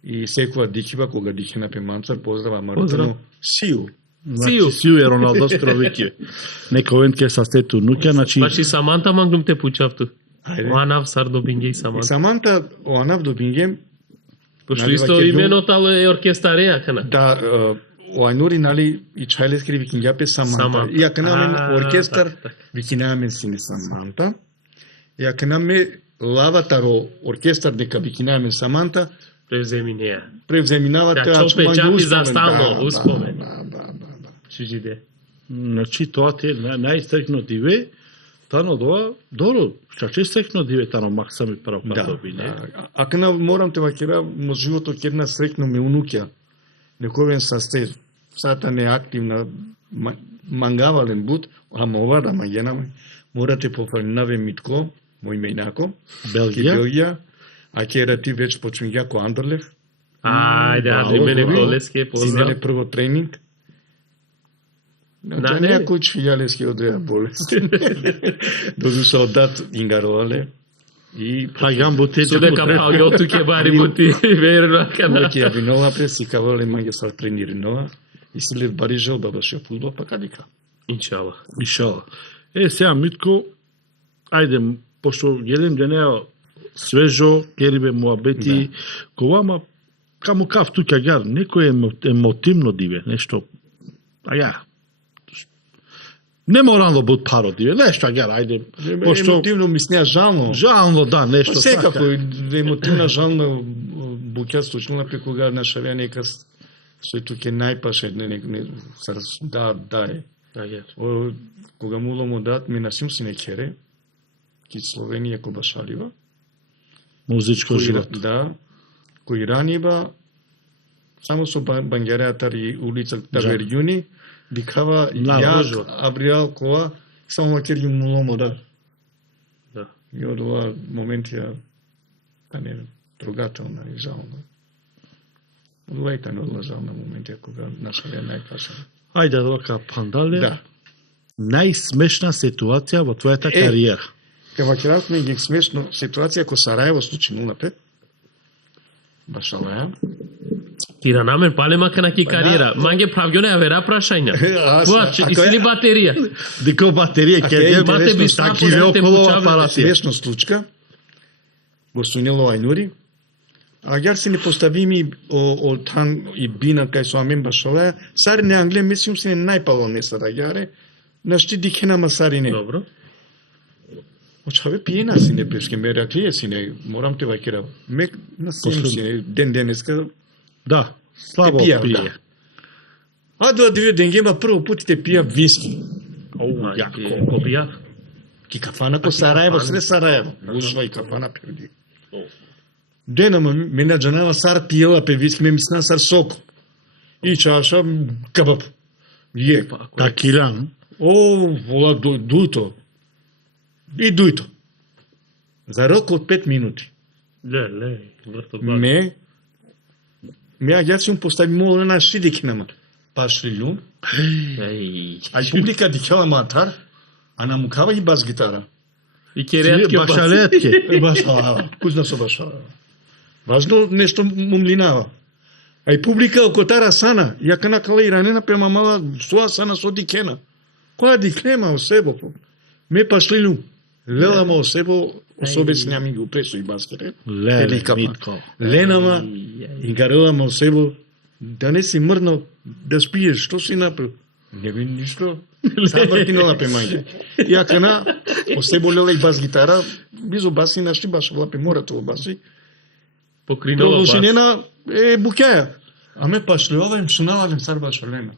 И секоја дихива, кога дихина пе манцар, поздрава Марутано, Сиу. Сиу е Роналдо скровики. Некој ке састету нуќа, значи... Баш и Саманта мангнум те пучавту. Ајде. Оанав сар добинге и И Саманта. Саманта, Оанав добингем, Пошто исто именото але е оркестареја кана. да, Оајнури, нали, и Чајлескри викингјапе Саманта. И ако наме оркестар, викинаме сине Саманта. И ако наме лаватаро оркестар дека викинаме Саманта, Превземи неја. превземинавате Ја чопе чапи за стално, Да, успомен. да. Чужиде. Значи тоа ти е најстрекно диве, тано доа, добро, што стрекно диве тано максами прав Да, доби, не? да. Ако на морам те вакера, мо животот ќе една срекно ме унуќа. Нековен састе, сата неактивна, мангавален буд, ама ова да магенаме, морате пофалинаве Митко, мој мејнако, Белгија, а ќе ти веќе почнеја ко Андерлев, Ајде, мене Колески е поздрав. зинеле прво тренинг. Да, не. некој чвијалески одреа болест. Додуша одат ингаровале. И Пајам бути. Судека пајоту ке бари бути, верно, кана. Оки ја винова пресикавале маѓе са трениринова. И си лев бари жел да баше фудбал, па кадика. Иншала. Мишала. Сега Митко, ајде, пошто еден денеа свежо, керибе муабети, ковама, каму кав тука гар, некој емотивно диве, нешто, не мора да буд паро диве, нешто гар, ајде, пошто... Емотивно мислеа жално. Жално, да, нешто Секако, емотивна жално буќа случила пе кога нашавија нека се туке најпаше, да е. Кога му дат, ми насим си не кере, ки Словенија ко башалива. Музичко живот. Да, кој ранива, само со бангереатар и улица Таверјуни, викава јак, Абриал кола, само макер ги муломо да. И од ова моментија, да не, трогателна и жално. Лејтан од жална моментија кога нашавија најпашена. Ајде, дока пандале. Да. Најсмешна ситуација во твојата кариера. Кава керавме ги смешно ситуација ко Сараево случи 0-5. Башалаја. Тира намен палема кана ки кариера. Манге правѓоне ја вера прашања. Тоа исили батерија. Дико батерија ќе имате би таки около апаратија. Смешно случка. Го сунело Ајнури. А јар си не поставими о тан и бина кај со амен башалаја. Сари не англе мислим си не најпало не сара јаре. Нашти дикена масари не. Добро. Очаве пиена си не пешке ме раклија си не. Морам те вакера. Мек на си не ден денеска. Да, слабо пие. А до две денгема прво пат те пија виски. Јако, ко пија? Ки кафана ко Сараево, све Сараево. Ужва и кафана перди. Денама мене джанава сар пиела пе виски, ме мисна сар сок. И чаша кабаб. Је. Такилан. Вола дујто. И дујто. За рок од 5 минути. Ле, Ме јас сум постави мола на шидики нама. Пашлилу. Ај публика дикела матар, а намукава и бас гитара. И керетки башалетки. Башала, кузна со башала. Важно нешто му млинава. Ај публика окотара сана, ја канакала и ранена пема мала суа сана со дикена. Која диклема о себо? Ме пашлилу. Лелама о себо, особец няма ги упресо и баскете. Леле, Митко. Ленама, и гарелама о себо, да не си мрнал, да спиеш, што си направил? Не би ништо. Сам вртинала пемање. Ја кана, о себо лела и бас гитара, бизо баси нашти баш влапе морато во баси. Покринала бас. Продолжинена букеја. А ме пашлилова им шунала цар башалена.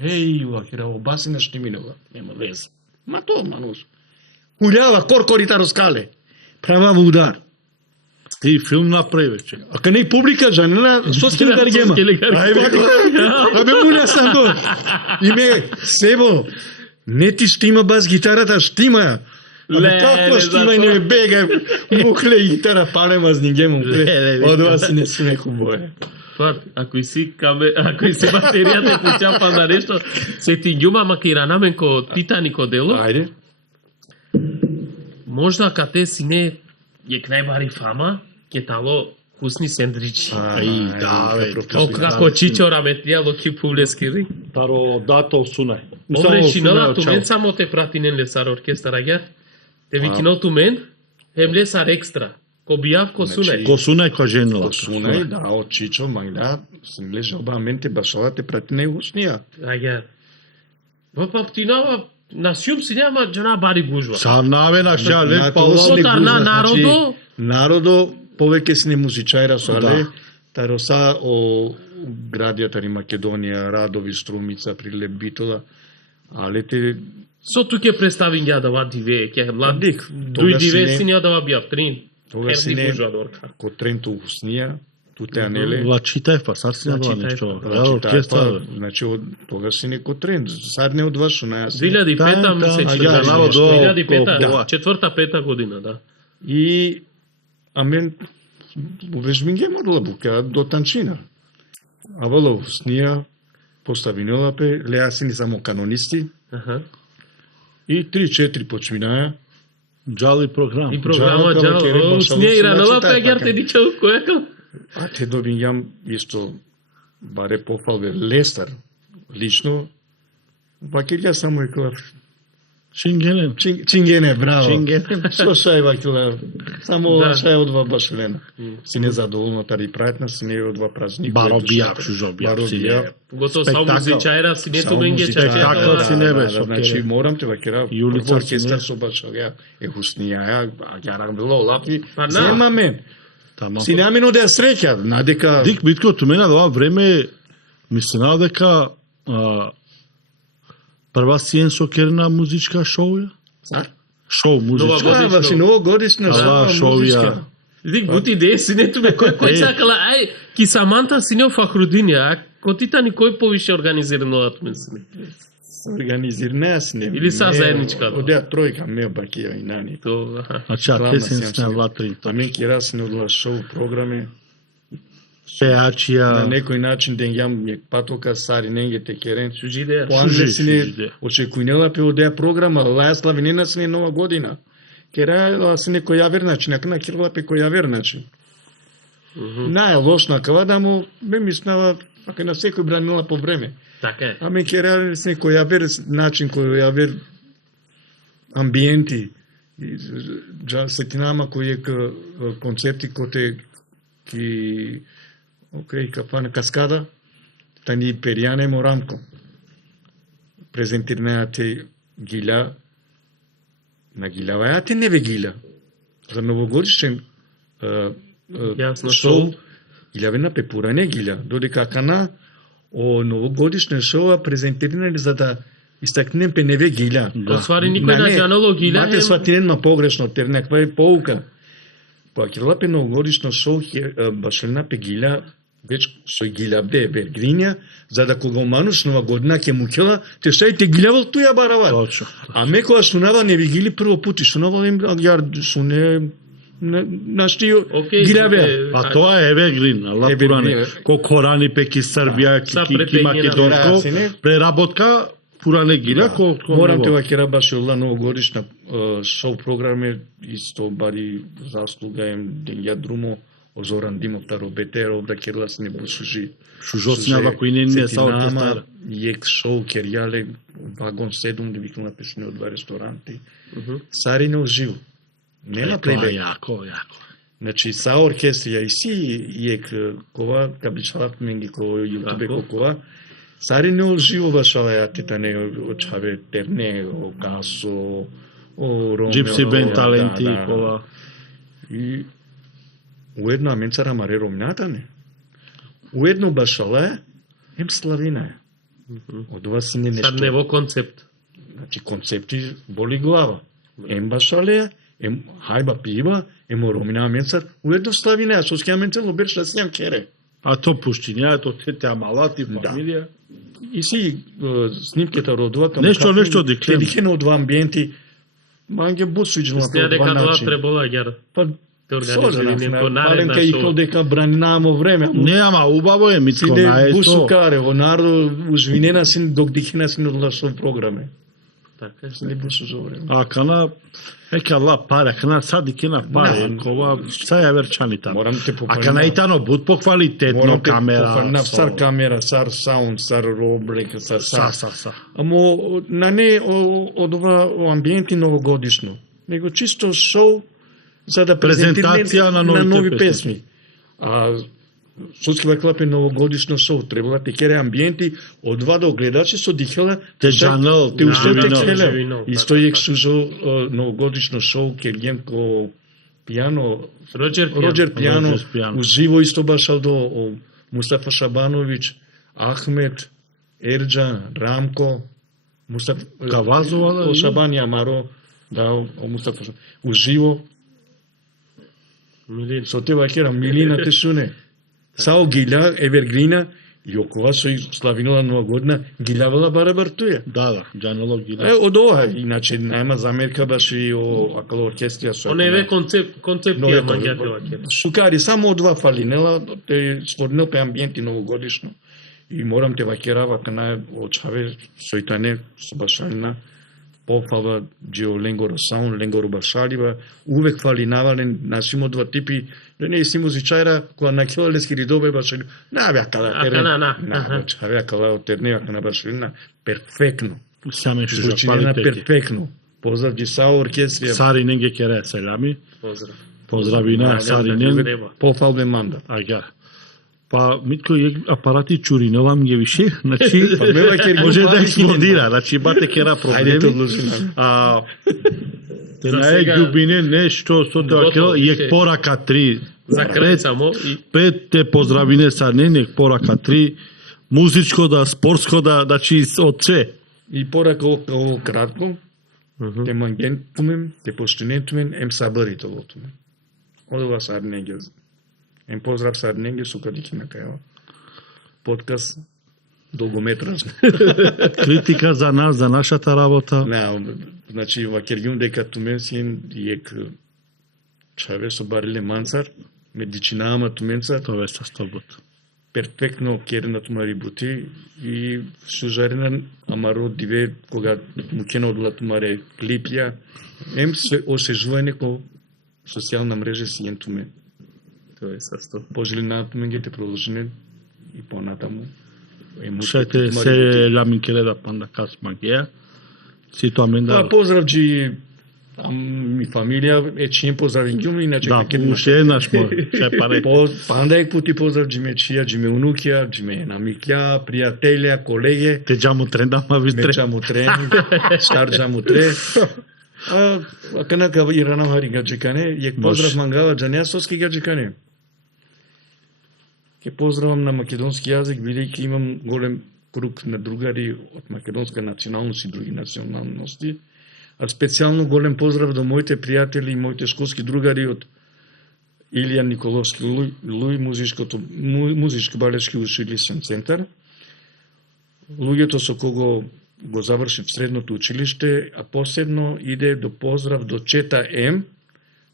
Еј, лакира, о баси нашти минала. Нема веза. Ма то, манус. Улява, коркорита роскале. Правава удар. И филм направече. А кај не публика жанена со скелегаргема. Абе муля сам до. Име себо. Не ти штима бас гитарата, штима ја. Абе какво штима и не бега. Мухле гитара палема с нингемом. Од вас не сме хубаве. Ако и си батеријата е почапа на нешто, се ти ѓума макиранамен ко Титанико дело. Ајде. Можда кате си не јек најбари фама, ке тало вкусни сендричи. Ај, да, бе. Како чичо раметија ки публескири. Таро дато сунај. Овре шинала ту мен само те пратинен лесар оркестар агер. Те викино ту мен, хем лесар екстра. Ко бијав, ко сунај. Ко сунај, ко женила. Ко сунај, да, од чичо, магда, сим лежа обаменте башала те пратине уснија. Агер. Во паптинава на сјум си нема джана бари гужва. Сарнаве на шале, Отар на народо. Народо, повеќе си не музичајра со але, тароса о градијата ни Македонија, Радови, Струмица, Прилеп, Битола, але те... Со туке представин ја дава диве, ке младик, дуј диве си ја дава бијав трин. Тога си не, ко Тренто уснија, туте анеле. Лачитаев, па сар си набава нешто. Оркестар. Значи, тога си не ко Трент, сад не од вас шо наја си. 2005-та ми се чини. 2005-та, четврта-пета година, да. И, амен, вежбингем од лабука до танчина. Авало уснија, поставинела пе, леа си ни само канонисти. И 3-4 почминаја. Джали програм. И програма Джало. Уснија и ранова пегер те дичал којако. А те добињам исто баре пофалбе Лестар лично. Вакилја само екла Чингенен. Чингене, браво. Чингенен. Со шај вакила. Само шај од два башелена. Си незадоволно тари прајтна, си не од два празник. Баро бијав, чужо бијав. Поготово само музичајра си не тумен ге спектакл си не беше. Значи морам те вакира. Јулица оркестар со башалја. Хуснија, ја било лапи. Зема мен. Си намено да ја среќа, надека... Дик Митко, ту мене дава време, ми се надека прва сиен сокерна музичка шоу ја? Шоу музичка. Това си новогодишна шоу ја. Дик гути идеја си не туме, кој сакала, ај, ки Саманта си не фахрудини, а ко Титани кој повише организирано атмен си не? Организирана си не. Или са заедничка? Одеа тројка, ме бакија и нани. Значи, а те се сме влатри. А мен ки раз не одла шоу програми. Пеачија. На некој начин ден јам патока сари ненге те керен. Сужидеја. Поанле си не очекујнела пе одеа програма, лаја славенина си не нова година. Кераја си не која верначи, на кирла пе која верначи. Наја лошна кава да му ме мислела, ако на секој бранила по време. Така е. Ами кераја си која вер начин, која вер амбиенти. Сетинама кој е концепти кој ки кафана каскада, тани перијане морамко. Презентирнајате гиля, на гилавајате не ве гиля. За новогодишен шоу, гилявена пепуране гиля. Додека кана о новогодишен шоу презентиране за да истакнем пе не ве гиля. Освари никој да жанало гиля. Мате сватинен ма погрешно, тер неква е поука. Па кирла пе новогодишно шоу, башелна пе гиля, веќе со гиля бде вергринја, за да кога мануш нова година ќе му кела, те шајте гилявал туја барават. Точно. А ме кога шунава не ви гили прво пути, шунавал им агјар, шуне Нашти гилаве. А тоа е Evergreen, лапуране. Кокорани пеки Србија, ки македонско, преработка пуране гила, Морам те вакера баш ова новогодишна шоу програме исто бари заслуга им ја друмо Озоран Димов таро бетеро да керла се не бушужи. Шужосњава кој не са оркестар. Јек шоу керјале вагон 7 да викнала песни од два ресторанти. Сари не уживо. Нема плейбек. Јако. Значи са оркестрија и си јек кова кабичалат менги кој јутубе кова. Сари не уживо башала ја титане очаве терне о касо о Ромео. Джипси бен таленти кова. И уедно аменцара маре ромњатане. Уедно башала ем славина е. Од ова се не нешто. Сад не во концепт. Значи концепти боли глава. Ем башале, ем хајба пива, ем ромина аменцар, уедно славина е. Соски аменцар ло берш да сњам кере. А то пуштиња, то тете амалати, фамилија. И си снимката родува кам Нешто диклем. Дихена од два амбиенти. Манге бусвиџно Сня дека тоа требала гера. Па те организирани по наредна наредна шоу. Дека бранинамо време. Не, ама убаво е Митко, најсто. Бусукаре, во народо ужвинена син док дихена син од лашо програме. Така е. Не бусу за време. А кана ла паре, кана сади кена паре, кова са ја верчани таму. Морам те попална. А кана итано буд по квалитетно камера. Сар камера, сар саунд, сар робрек, сар. Амо на не од ова амбиенти новогодишно, него чисто шоу за да презентација на нови песни. А Судски клап е новогодишно шоу, требала те кере амбиенти од два до гледачи со дихела те жанал, те уште текеле. Исто е сужо новогодишно шоу Кергенко пијано, Роџер пијано, уживо исто башал до Мустафа Шабановиќ, Ахмет, Ерџан, Рамко, Мустафа Кавазова, Шабани Амаро, да, Мустафа уживо. Со те вакера Милина те шуне. Сао гиля Евергрина и окова со славинала нова година гилявала барабар туја. Да, джанало гиля. Од ова, иначе нема замерка баш и акало оркестрија со. Он е концептија маѓате вакера. Шукари само од два фалинела, те створнил пе амбиенти новогодишно. И морам те вакера вакана очаве сојтане со башалина. Пофалва Джио Ленгоро Саун, Ленгоро Башалива, увек фалинавален на симо два типи, да не си музичајра, која на Келалески ридобе Башалива, на бякала бякала од тернева на Башалина, перфектно. Саме Звучина перфектно. Поздрав ги са оркестрија. Сари ненге кере селами. Поздрав. Поздравина Сари ненге. Пофалбе манда. Аѓа. Па Митко апарати чуринелам ги више, значи може да експлодира, значи бате кера проблеми. Те нај ѓубине нешто со тоа јек порака 3. За крај само и 5 те поздравине са нек порака 3. Музичко да, спортско да, значи од све. И порака ово кратко. Те мангентумен, те поштинентумен, ем сабарито лотумен. Од ова сарнеге. Ем поздрав сарнеге сукадики на кајава. Подкаст долгометражен. Критика за нас, за нашата работа. Не, значи вакергјун дека тумен син јек чаве со бариле мансар, медичинаама туменца. Тоа е состабот. Перфектно керена тумари бути и сужарена амаро диве кога мукена одла тумаре клипја. Ем се осежување ко социјална мрежа си ен тумен. тоа е састав. Пожелина тумен ги те продолжине и понатаму. Шете се ла минкеле да панда кас магија. Си тоа мен да. Поздрав джи ми фамилија е чиен поздравен ѓум иначе како уште еднаш може. Ше паре. Панда е пути поздрав джиме чија, джиме унукија, джиме намикја, пријателја, колеги. Те джаму тренда ма ви Ме джаму трен, стар джаму тре. Акана кава ирана хари гаджикане, јек поздрав мангала джанеа соски гаджикане. Ке поздравам на македонски јазик, бидејќи имам голем круг на другари од македонска националност и други националности. А специјално голем поздрав до моите пријатели и моите школски другари од Илија Николовски Луј, музичко балешки училишен центар. Луѓето со кого го завршив средното училиште, а посебно иде до поздрав до Чета М,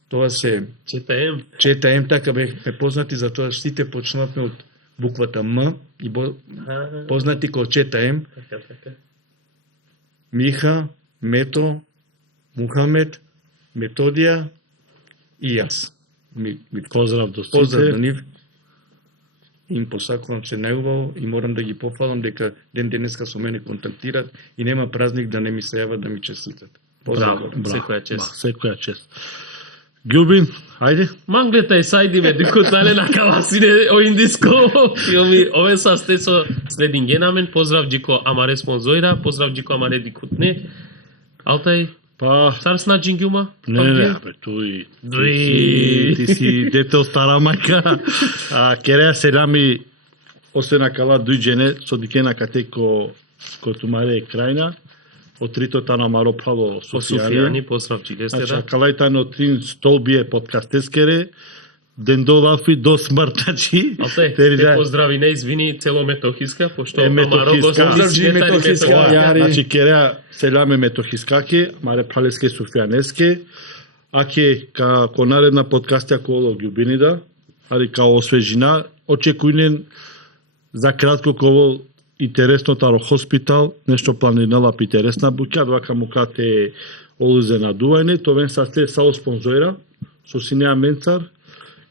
Тоа се ЧТМ, така бевме познати за тоа сите почнавме од буквата М и познати како ЧТМ. Миха, Мето, Мухамед, Методија и јас. Поздрав до сите. Поздрав до нив. Им посакувам се најубаво и морам да ги пофалам дека ден денеска со мене контактират и нема празник да не ми се јават да ми честитат. Браво, секоја чест. Секоја чест. Ѓубин, ајде. Манглета и сајди ме дикутале на каласине о индиско филми. Ове са сте со следингенамен. Поздрав джико амаре спонзоира, поздрав джико амаре дикутне. Алтай, Па, цар сна джингјума? не, бе, ти си дете од стара мајка. Кереја селами, освен на кала дујджене, со дикена катеко тумаре крајна, од трито тано маро право Софијани, поздрав джидесте, да. Калајтано трин столбие подкастескере, ден долафи до смрт, значи. Алтай, те поздрави, не извини, цело Метохиска, пошто Амаро го Поздрав Метохиска. Значи, кереја селаме Метохискаке, маре пралеске Софијанеске, аке како наредна подкастја коло Ѓубинида, ари као освежина, очекујнен за кратко коло интересно таро хоспитал, нешто планинала интересна буќа, доака му кате олузе на дувајне, товен са сте сао спонзоира, со сине Аменцар,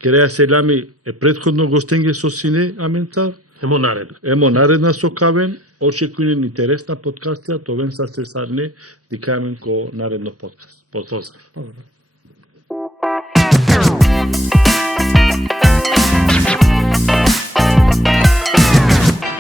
кереја селами е предходно гостенге со сине Аменцар, емо наредна со Кавен, очекујнен интересна подкастија, товен са сте сарне, дикајамен ко наредно подкаст. Поздрав.